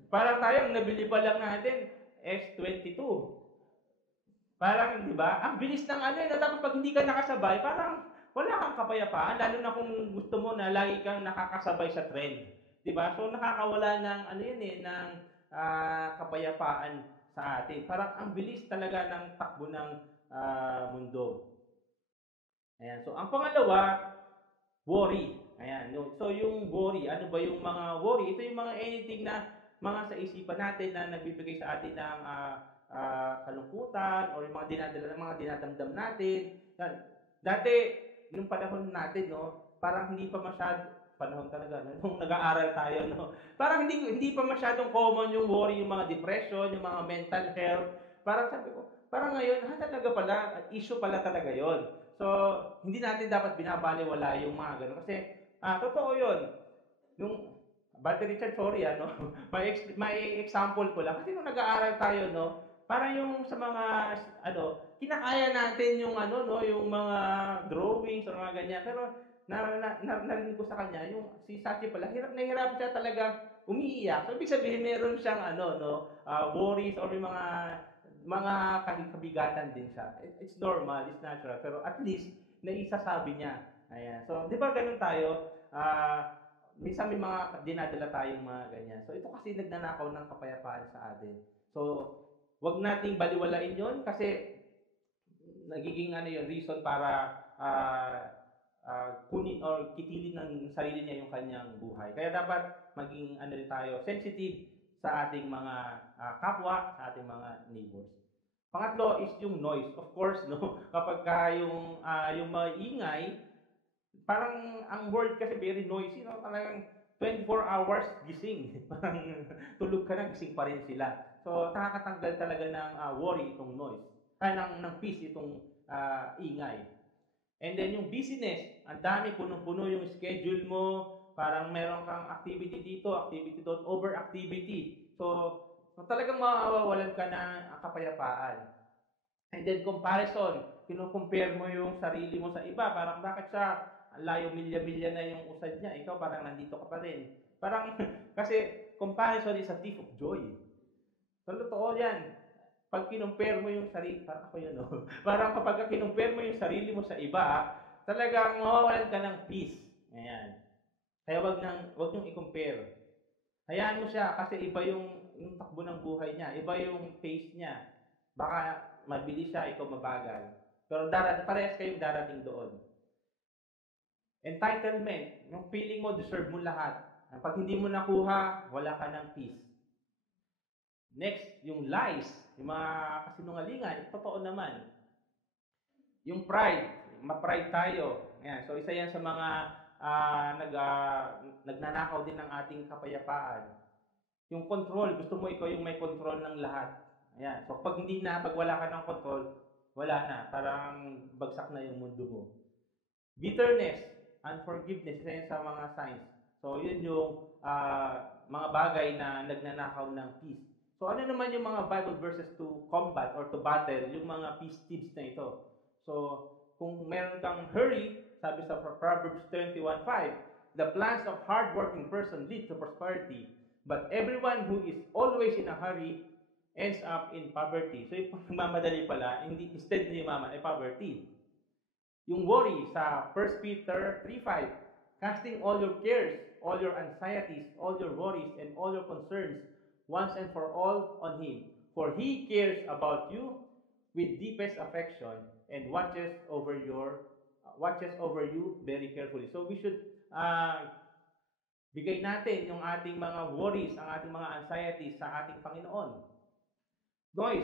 Parang tayo, nabili pa lang natin, S22. Parang, di ba? Ang bilis ng tapos pag hindi ka nakasabay, parang wala kang kapayapaan, lalo na kung gusto mo na lagi kang nakakasabay sa trend. Di ba? So, nakakawala ng, ng kapayapaan sa atin. Parang ang bilis talaga ng takbo ng mundo. Ayan. So, ang pangalawa, worry. Ayan. So, yung worry, ano ba yung mga worry? Ito yung mga anything na mga sa isipan natin na nagbibigay sa atin ng kalungkutan or yung mga dinadamdam natin. Yan. Dati, nung panahon natin, no, parang hindi pa masyado, panahon talaga, no? Nung nag-aaral tayo, no? Parang hindi pa masyadong common yung worry, yung mga depression, yung mga mental health. Parang sabi ko, parang ngayon, talaga pala, issue pala talaga yon. So, hindi natin dapat binabaliwala yung mga gano'n. Kasi, totoo yun. Yung, Battery Richard, sorry, may example ko lang. Kasi nung nag-aaral tayo, no, parang yung sa mga, kinakaya natin yung, yung mga drawings o mga ganyan. Pero, narinig ko sa kanya, yung si Sachi pala, hirap siya talaga umiiyak. So, ibig sabihin, meron siyang, worries or yung mga kabigatan din siya. It's normal, it's natural. Pero at least, naisasabi niya. Ayan. So, di ba ganun tayo? Minsan may mga dinadala tayong mga ganyan. So, ito kasi nagnanakaw ng kapayapaan sa atin. So, wag nating baliwalain yon kasi nagiging reason para kunin or kitilin ng sarili niya yung kanyang buhay. Kaya dapat maging tayo, sensitive sa ating mga kapwa, sa ating mga neighbors. Pangatlo is yung noise. Of course, no, kapag yung maingay, parang ang world kasi very noisy, no? Talagang 24 hours gising. Parang tulog ka na, gising pa rin sila. So, nakakatanggal talaga ng worry itong noise. Ng peace itong ingay. And then yung busyness, ang dami, punong-puno yung schedule mo, parang meron kang activity dito, activity doon, overactivity. So talagang mawawalan ka ng kapayapaan. And then comparison, kinukompare mo yung sarili mo sa iba, parang bakit siya, layo milya-milya na yung usad niya, ikaw parang nandito ka pa rin. Parang, kasi comparison is a thief of joy. So totoo yan. Pag kinumpare mo yung sarili, parang ako yun, no? Parang kapag kinumpare mo yung sarili mo sa iba, talagang mawawalan ka ng peace. Ayan. Kaya wag niyong i-compare. Hayaan mo siya kasi iba yung takbo ng buhay niya, iba yung pace niya. Baka mabilis siya, ikaw mabagal. Pero parehas kayong darating doon. Entitlement, yung feeling mo, deserve mo lahat. Pag hindi mo nakuha, wala ka ng peace. Next, yung lies, yung mga kasinungalingan, totoo naman. Yung pride, ma-pride tayo. Ayan. So isa yan sa mga nagnanakaw din ng ating kapayapaan. Yung control, gusto mo ikaw yung may control ng lahat. Ayan. So pag wala ka ng control, wala na. Parang bagsak na yung mundo mo. Bitterness, unforgiveness, isa yan sa mga signs. So yun yung mga bagay na nagnanakaw ng peace. So ano naman yung mga Bible verses to combat or to battle yung mga peace tips na ito? So kung meron kang hurry, sabi sa Proverbs 21:5, the plans of hard-working person lead to prosperity, but everyone who is always in a hurry ends up in poverty. So yung mamadali pala, instead na yumaman ay poverty. Yung worry sa 1 Peter 3:5, casting all your cares, all your anxieties, all your worries, and all your concerns once and for all on Him. For He cares about you with deepest affection and watches over you very carefully. So we should bigay natin yung ating mga worries, ang ating mga anxieties sa ating Panginoon. Guys,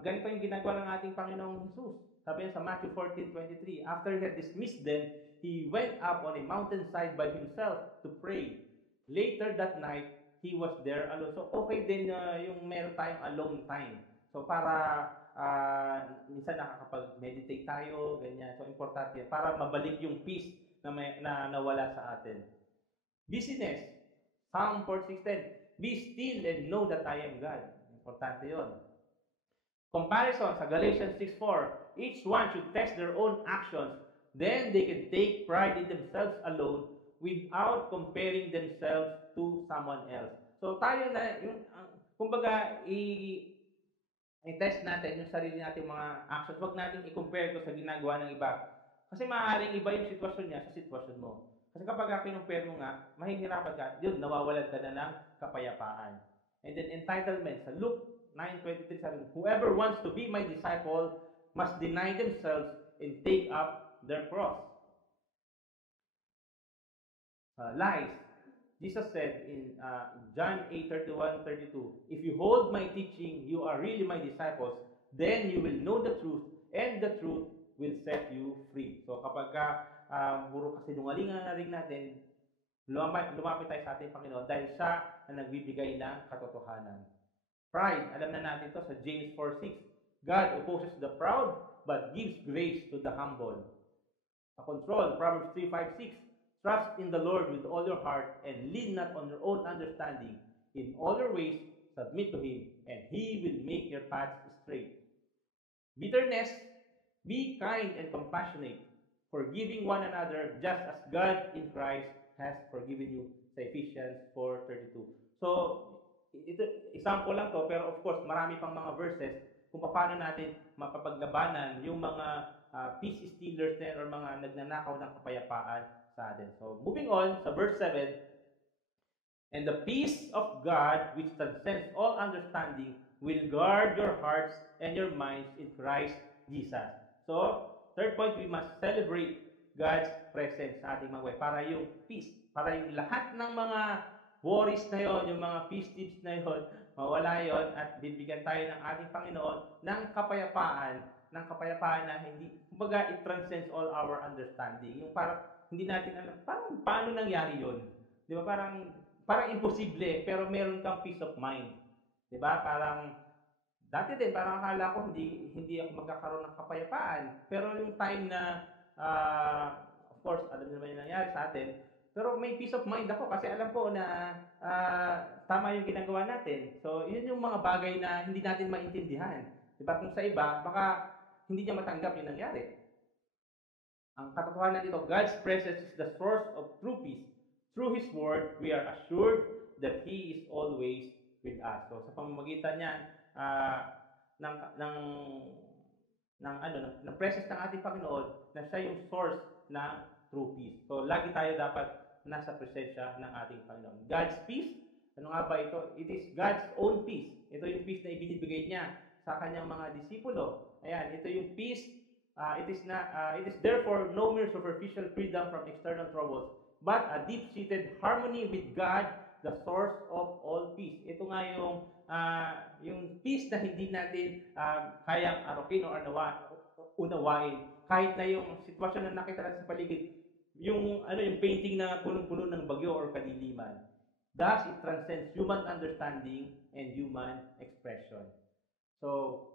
ganito yung ginagawa ng ating Panginoong Jesus. Sabi niya sa Matthew 14:23, after He had dismissed them, He went up on a mountainside by Himself to pray. Later that night, He was there alone. So okay din yung meron tayong alone time. So para minsan nakakapag-meditate tayo, ganyan. So importante yan, para mabalik yung peace na nawala sa atin. Busyness, Psalm 46:10, be still and know that I am God. Importante yon. Comparison sa Galatians 6:4, each one should test their own actions, then they can take pride in themselves alone without comparing themselves to someone else. So tayo na, kumbaga, i-test natin yung sarili natin mga actions. Huwag natin i-compare ko sa ginagawa ng iba. Kasi maaaring iba yung sitwasyon niya sa sitwasyon mo. Kasi kapag kinumpare mo nga, mahihirapan ka, yun, nawawalan ka na ng kapayapaan. And then entitlement, sa Luke 9:23, sabi, whoever wants to be my disciple must deny themselves and take up their cross. Lies. Jesus said in John 8:31-32, if you hold my teaching, you are really my disciples, then you will know the truth, and the truth will set you free. So kapag puro kasinungalingan na rin natin, lumapit tayo sa ating Panginoon dahil siya na nagbibigay ng katotohanan. Pride, alam na natin to sa James 4:6. God opposes the proud, but gives grace to the humble. Control, Proverbs 3:5-6. Trust in the Lord with all your heart and lean not on your own understanding. In all your ways, submit to Him, and He will make your paths straight. Bitterness, be kind and compassionate, forgiving one another just as God in Christ has forgiven you. Sa Ephesians 4:32. So, ito, example lang to, pero of course, marami pang mga verses kung paano natin mapapaglabanan yung mga peace stealers or mga nagnanakaw ng kapayapaan sa atin. So, moving on sa verse 7, and the peace of God, which transcends all understanding, will guard your hearts and your minds in Christ Jesus. So, third point, we must celebrate God's presence sa ating mga buhay para yung peace, para yung lahat ng mga worries na yon, yung mga peace tips na yon, mawala yon at bibigyan tayo ng ating Panginoon ng kapayapaan na hindi, kumbaga, it transcends all our understanding. Yung parang hindi natin alam, parang paano nangyari yon? Di ba? Parang imposible, pero meron kang peace of mind. Di ba? Parang, dati din, parang akala ko hindi ako magkakaroon ng kapayapaan. Pero yung time na, of course, alam naman yung nangyari sa atin, pero may peace of mind ako kasi alam ko na tama yung ginagawa natin. So, yun yung mga bagay na hindi natin maintindihan. Diba? Kung sa iba, baka hindi niya matanggap yung nangyari. Ang katotohanan dito, God's presence is the source of true peace. Through His Word, we are assured that He is always with us. So, sa pamamagitan niyan, ng presence ng ating Panginoon, na siya yung source ng true peace. So, lagi tayo dapat nasa presensya ng ating Panginoon. God's peace, ano nga ba ito? It is God's own peace. Ito yung peace na ibinibigay niya sa kanyang mga disipulo. Ayan, ito yung peace. It is therefore no mere superficial freedom from external troubles, but a deep-seated harmony with God, the source of all peace. Ito nga yung peace na hindi natin kayang arokin o unawain. Kahit na yung sitwasyon na nakita natin sa paligid, yung painting na punong-puno ng bagyo or kadiliman. Thus, it transcends human understanding and human expression. So,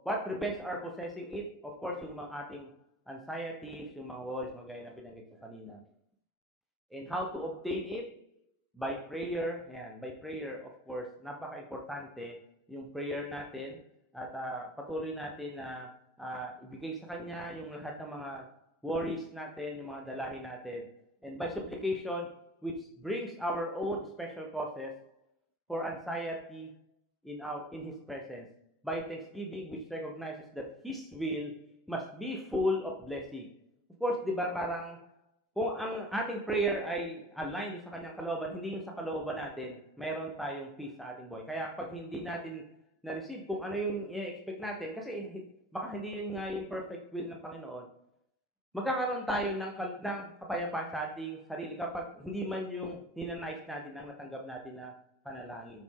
what prevents our possessing it? Of course, yung mga ating anxieties, yung mga worries, magaya na binanggit ko kanina. And how to obtain it? By prayer. Ayan, by prayer, of course, napaka-importante yung prayer natin at patuloy natin na ibigay sa Kanya yung lahat ng mga worries natin, yung mga dalahin natin. And by supplication, which brings our own special causes for anxiety in His presence. By thanksgiving, which recognizes that His will must be full of blessing. Of course, di ba parang kung ang ating prayer ay aligned sa Kanyang kalooban, hindi yung sa kalooban natin, mayroon tayong peace sa ating buhay. Kaya pag hindi natin na-receive kung ano yung i-expect natin, kasi baka hindi yun nga yung perfect will ng Panginoon, magkakaroon tayo ng kapayapaan sa ating sarili kapag hindi man yung ninanais natin ang natanggap natin na panalangin.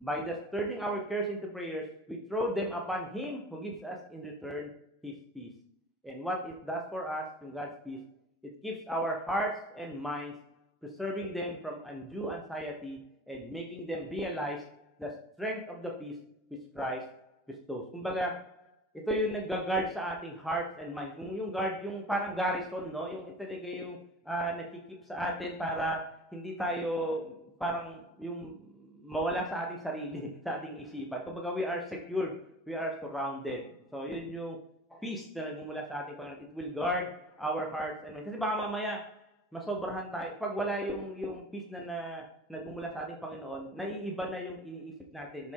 By thus turning our cares into prayers, we throw them upon Him who gives us in return His peace. And what it does for us, yung God's peace, it keeps our hearts and minds, preserving them from undue anxiety and making them realize the strength of the peace which Christ bestows. Kumbaga, ito yung nag-guard sa ating hearts and minds. Yung guard, yung parang garrison, no? Yung ito talaga yung nakikip sa atin para hindi tayo parang yung mawala sa ating sarili, sa ating isipan. Kumbaga, we are secured, we are surrounded. So, yun yung peace na nagmumula sa ating Panginoon. It will guard our hearts and minds. Kasi baka mamaya, masobrahan tayo. Pag wala yung peace na nagmumula sa ating Panginoon, naiiba na yung iniisip natin.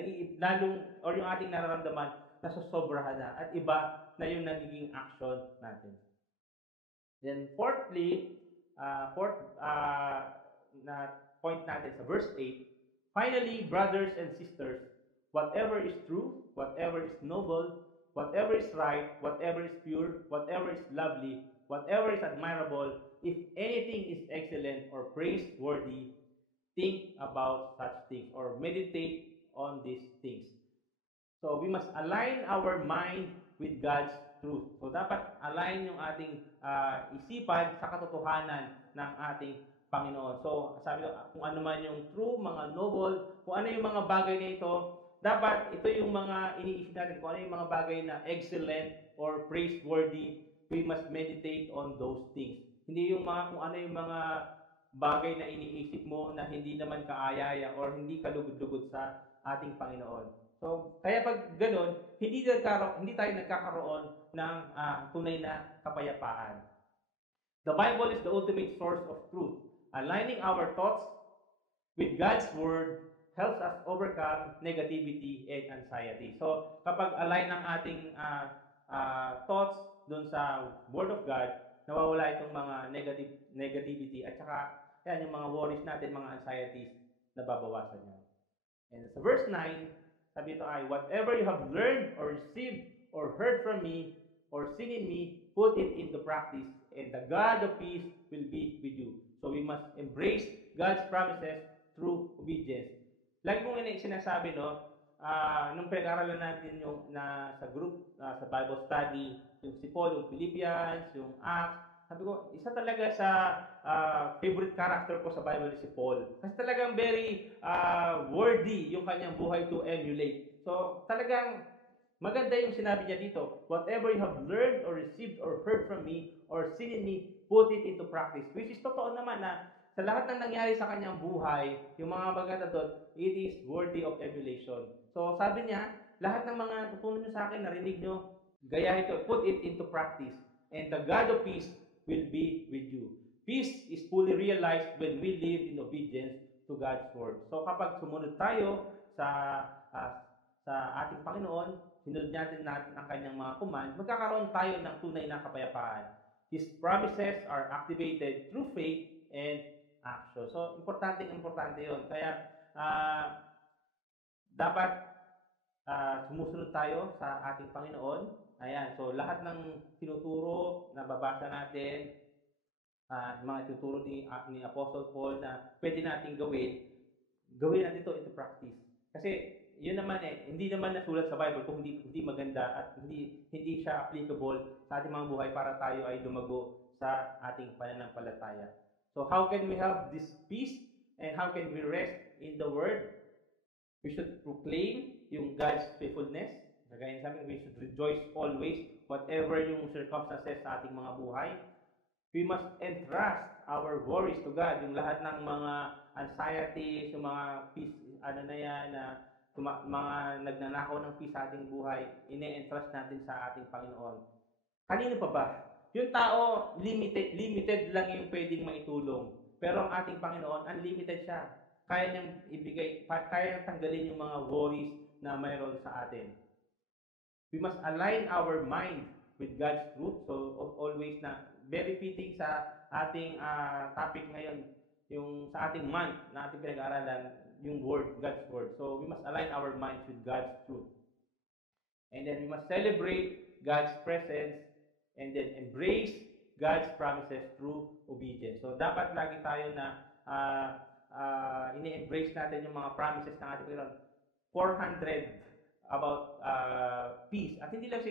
Or yung ating nararamdaman, nasosobrahan na. At iba na yung nagiging action natin. Then, fourthly, na point natin sa verse 8, finally, brothers and sisters, whatever is true, whatever is noble, whatever is right, whatever is pure, whatever is lovely, whatever is admirable, if anything is excellent or praiseworthy, think about such things or meditate on these things. So, we must align our mind with God's truth. So, dapat align yung ating isipan sa katotohanan ng ating Panginoon. So, sabi ko, kung ano man yung true, mga noble, kung ano yung mga bagay na ito, dapat ito yung mga iniisip natin, kung ano yung mga bagay na excellent or praiseworthy, we must meditate on those things. Hindi yung kung ano yung mga bagay na iniisip mo na hindi naman kaayaya or hindi kalugod-lugod sa ating Panginoon. So, kaya pag ganun, hindi tayo nagkakaroon ng tunay na kapayapaan. The Bible is the ultimate source of truth. Aligning our thoughts with God's Word helps us overcome negativity and anxiety. So, kapag align ang ating thoughts doon sa Word of God, nawawala itong mga negativity at saka yan, yung mga worries natin, mga anxieties, nababawasan yan. And sa verse 9, sabi ito ay, whatever you have learned or received or heard from me or seen in me, put it into practice, and the God of peace will be with you. So we must embrace God's promises through obedience. Lagi kong sinasabi, no, nung pinag-aralan natin yung sa group, sa Bible study, yung si Paul, yung Philippians, yung Acts, sabi ko, isa talaga sa favorite character ko sa Bible si Paul. Kasi talagang very worthy yung kanyang buhay to emulate. So, talagang maganda yung sinabi niya dito, whatever you have learned or received or heard from me or seen in me, put it into practice. Which is totoo naman na sa lahat ng nangyari sa kanyang buhay, yung mga bagay doon, it is worthy of emulation. So, sabi niya, lahat ng mga tutunan niyo sa akin, narinig niyo, gaya ito, put it into practice. And the God of peace will be with you. Peace is fully realized when we live in obedience to God's Word. So, kapag sumunod tayo sa ating Panginoon, sinunod natin ang kanyang mga command, magkakaroon tayo ng tunay na kapayapaan. His promises are activated through faith and action. So, importante yun. Kaya, dapat sumusunod tayo sa ating Panginoon. Ayan, so lahat ng tinuturo na babasa natin, mga tinuturo ni Apostle Paul na pwede nating gawin natin ito into practice. Kasi yun naman hindi naman nasulat sa Bible kung hindi maganda at hindi siya applicable sa ating mga buhay para tayo ay lumago sa ating pananampalataya. So how can we have this peace and how can we rest in the Word? We should proclaim yung God's faithfulness. Kagaya sa amin, we should rejoice always, whatever yung circumstances sa ating mga buhay. We must entrust our worries to God. Yung lahat ng mga anxieties, yung mga peace, mga nagnanakaw ng peace sa ating buhay, ine-entrust natin sa ating Panginoon. Kanino pa ba? Yung tao, limited lang yung pwedeng maitulong. Pero ang ating Panginoon, unlimited siya. Kaya niyang ibigay, kaya niyang tanggalin yung mga worries na mayroon sa atin. We must align our mind with God's truth. So, always na, very fitting sa ating topic ngayon, yung sa ating month na ating pinag-aaralan, yung Word, God's Word. So, we must align our minds with God's truth. And then we must celebrate God's presence and then embrace God's promises through obedience. So, dapat lagi tayo na ini-embrace natin yung mga promises ng ating Panginoon. 400 about peace. At hindi lang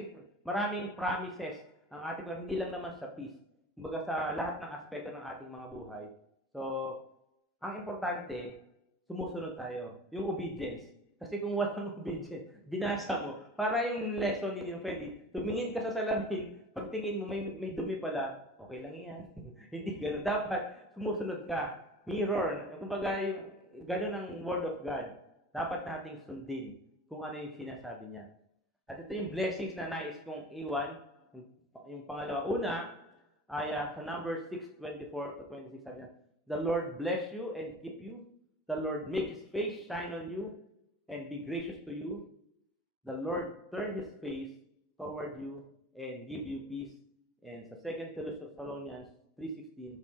maraming promises ang ating Panginoon, hindi lang naman sa peace. Kumbaga sa lahat ng aspekto ng ating mga buhay. So, ang importante, sumusunod tayo. Yung obedience. Kasi kung walang obedience, binasa mo. Para yung lesson ni Freddy, tumingin ka sa salamin, pagtingin mo, may dumi pala, okay lang yan. Hindi ganun. Dapat sumusunod ka. Mirror. Kumbaga, ganun ang Word of God. Dapat nating sundin kung ano yung sinasabi niya. At ito yung blessings na nais kong iwan. Yung pangalawa. Una, ay sa number 6:24-26 sabi niya, the Lord bless you and keep you. The Lord make His face shine on you and be gracious to you. The Lord turn His face toward you and give you peace. And sa 2 Thessalonians 3:16,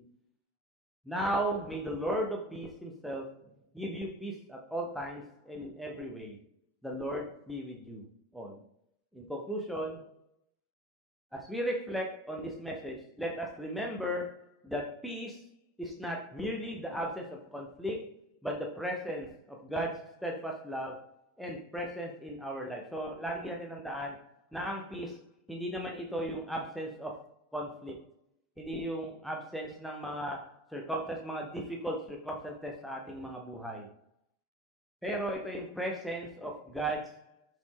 now may the Lord of peace Himself give you peace at all times and in every way. The Lord be with you all. In conclusion, as we reflect on this message, let us remember that peace is not merely the absence of conflict, but the presence of God's steadfast love and presence in our lives. So, lagi natin tandaan na ang peace, hindi naman ito yung absence of conflict. Hindi yung absence ng mga circumstances, mga difficult circumstances sa ating mga buhay. Pero ito yung presence of God's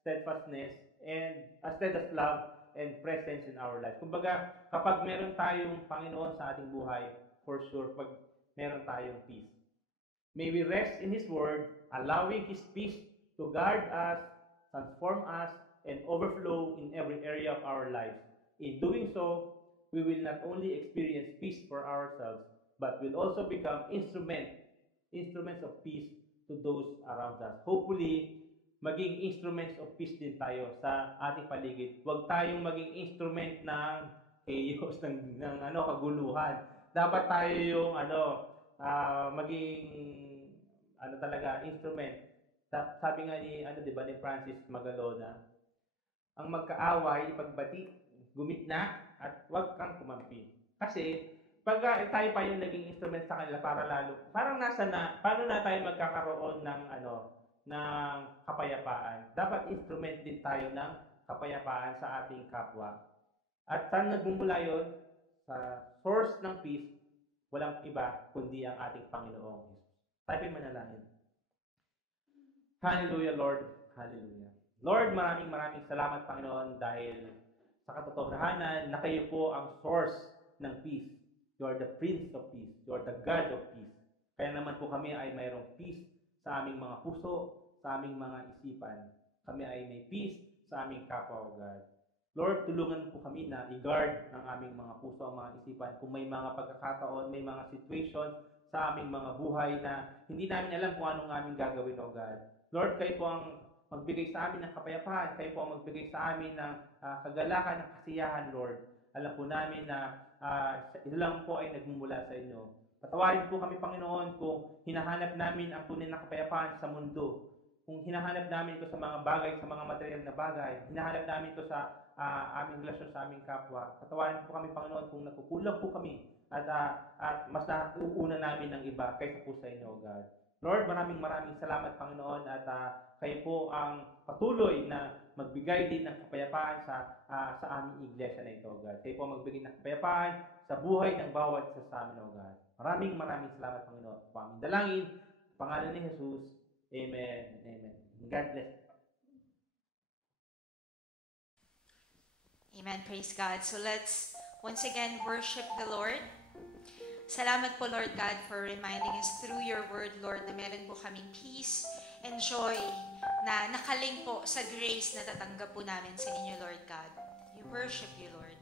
steadfastness and steadfast love and presence in our life. Kumbaga, kapag meron tayong Panginoon sa ating buhay, for sure, pag meron tayong peace. May we rest in His Word, allowing His peace to guard us, transform us, and overflow in every area of our lives. In doing so, we will not only experience peace for ourselves, but will also become instruments of peace to those around us. Hopefully, maging instruments of peace din tayo sa ating paligid. Huwag tayong maging instrument ng chaos, ng kaguluhan. Dapat tayo yung maging talaga instrument. Sabi nga ni ni Francis Magalona, ang magkaaway ipagbati, gumitna at huwag kang kumampi. Kasi pag tayo pa yung naging instrument sa kanila para lalo, parang paano na tayo magkakaroon ng ng kapayapaan. Dapat instrument din tayo ng kapayapaan sa ating kapwa. At saan nagmumula yun? Sa source ng peace, walang iba kundi ang ating Panginoong Jesus. Tayo manalangin. Hallelujah, Lord. Hallelujah. Lord, maraming salamat, Panginoon, dahil sa katotohanan na kayo po ang source ng peace. You are the Prince of Peace. You are the God of Peace. Kaya naman po kami ay mayroong peace sa aming mga puso, sa aming mga isipan. Kami ay may peace sa aming kapwa, O God. Lord, tulungan po kami na i-guard ang aming mga puso, ang mga isipan. Kung may mga pagkakataon, may mga situations sa aming mga buhay na hindi namin alam kung anong aming gagawin, O God. Lord, kayo po ang magbigay sa amin ng kapayapaan. Kayo po ang magbigay sa amin ng kagalakan, ng kasiyahan, Lord. Alam po namin na ito lang po ay nagmumula sa inyo. Patawarin po kami, Panginoon, kung hinahanap namin ang tunay na kapayapaan sa mundo. Kung hinahanap namin ito sa mga bagay, sa mga material na bagay. Hinahanap namin ito sa aming relasyon sa aming kapwa. Patawarin po kami, Panginoon, kung nakukulang po kami at mas nauuna namin ng iba kaysa po sa inyo, God. Lord, maraming salamat, Panginoon, at kayo po ang patuloy na magbigay din ng kapayapaan sa aming iglesia na ito, God. Kayo po magbigay ng kapayapaan sa buhay ng bawat isa sa amin, O God. Maraming salamat, Panginoon. Po aming dalangin, sa pangalan ni Jesus. Amen. Amen. God bless. Amen. Praise God. So let's once again worship the Lord. Salamat po, Lord God, for reminding us through your word, Lord, na meron po kaming peace and joy na nakaling po sa grace na tatanggap po namin sa inyo, Lord God. We worship you, Lord.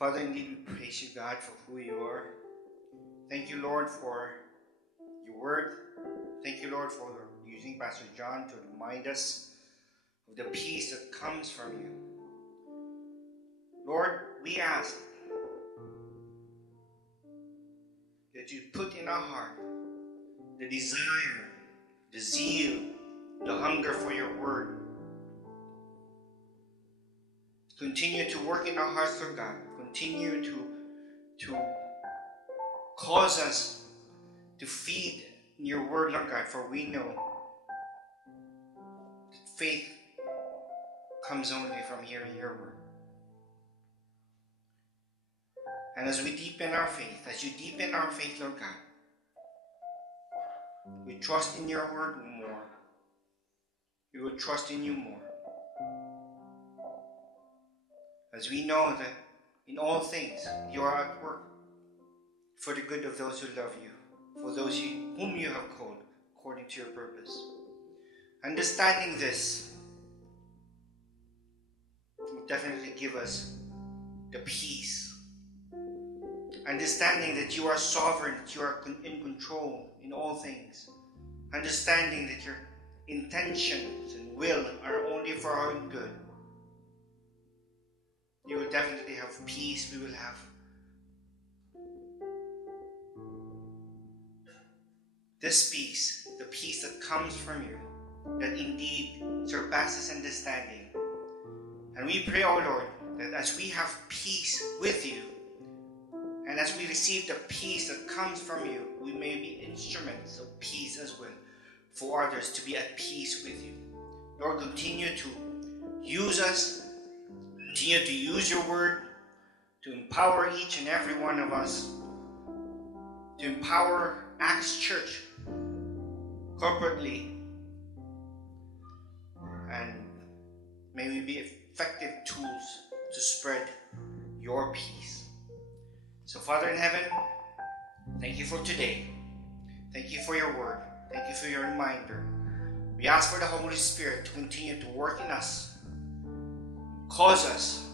Father, indeed we praise you, God, for who you are. Thank you, Lord, for your word. Thank you, Lord, for using Pastor John to remind us of the peace that comes from you. Lord, we ask that you put in our heart the desire, the zeal, the hunger for your word. Continue to work in our hearts, Lord God. Continue to Cause us to feed in your word, Lord God, for we know that faith comes only from hearing your word. And as we deepen our faith, as you deepen our faith, Lord God, we trust in your word more. We will trust in you more. As we know that in all things you are at work for the good of those who love you, for those whom you have called according to your purpose. Understanding this will definitely give us the peace. Understanding that you are sovereign, that you are in control in all things. Understanding that your intentions and will are only for our own good. You will definitely have peace. We will have this peace, the peace that comes from you, that indeed surpasses understanding. And we pray, O Lord, that as we have peace with you, and as we receive the peace that comes from you, we may be instruments of peace as well for others to be at peace with you. Lord, continue to use us, continue to use your word to empower each and every one of us, to empower Acts Church corporately, and may we be effective tools to spread your peace. So, Father in heaven, thank you for today. Thank you for your word. Thank you for your reminder. We ask for the Holy Spirit to continue to work in us, cause us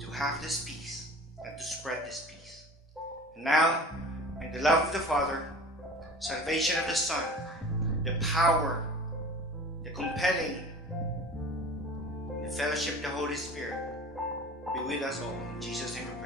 to have this peace and to spread this peace. And now, in the love of the Father, salvation of the Son, the power, the compelling, the fellowship of the Holy Spirit, be with us all. In Jesus' name we pray.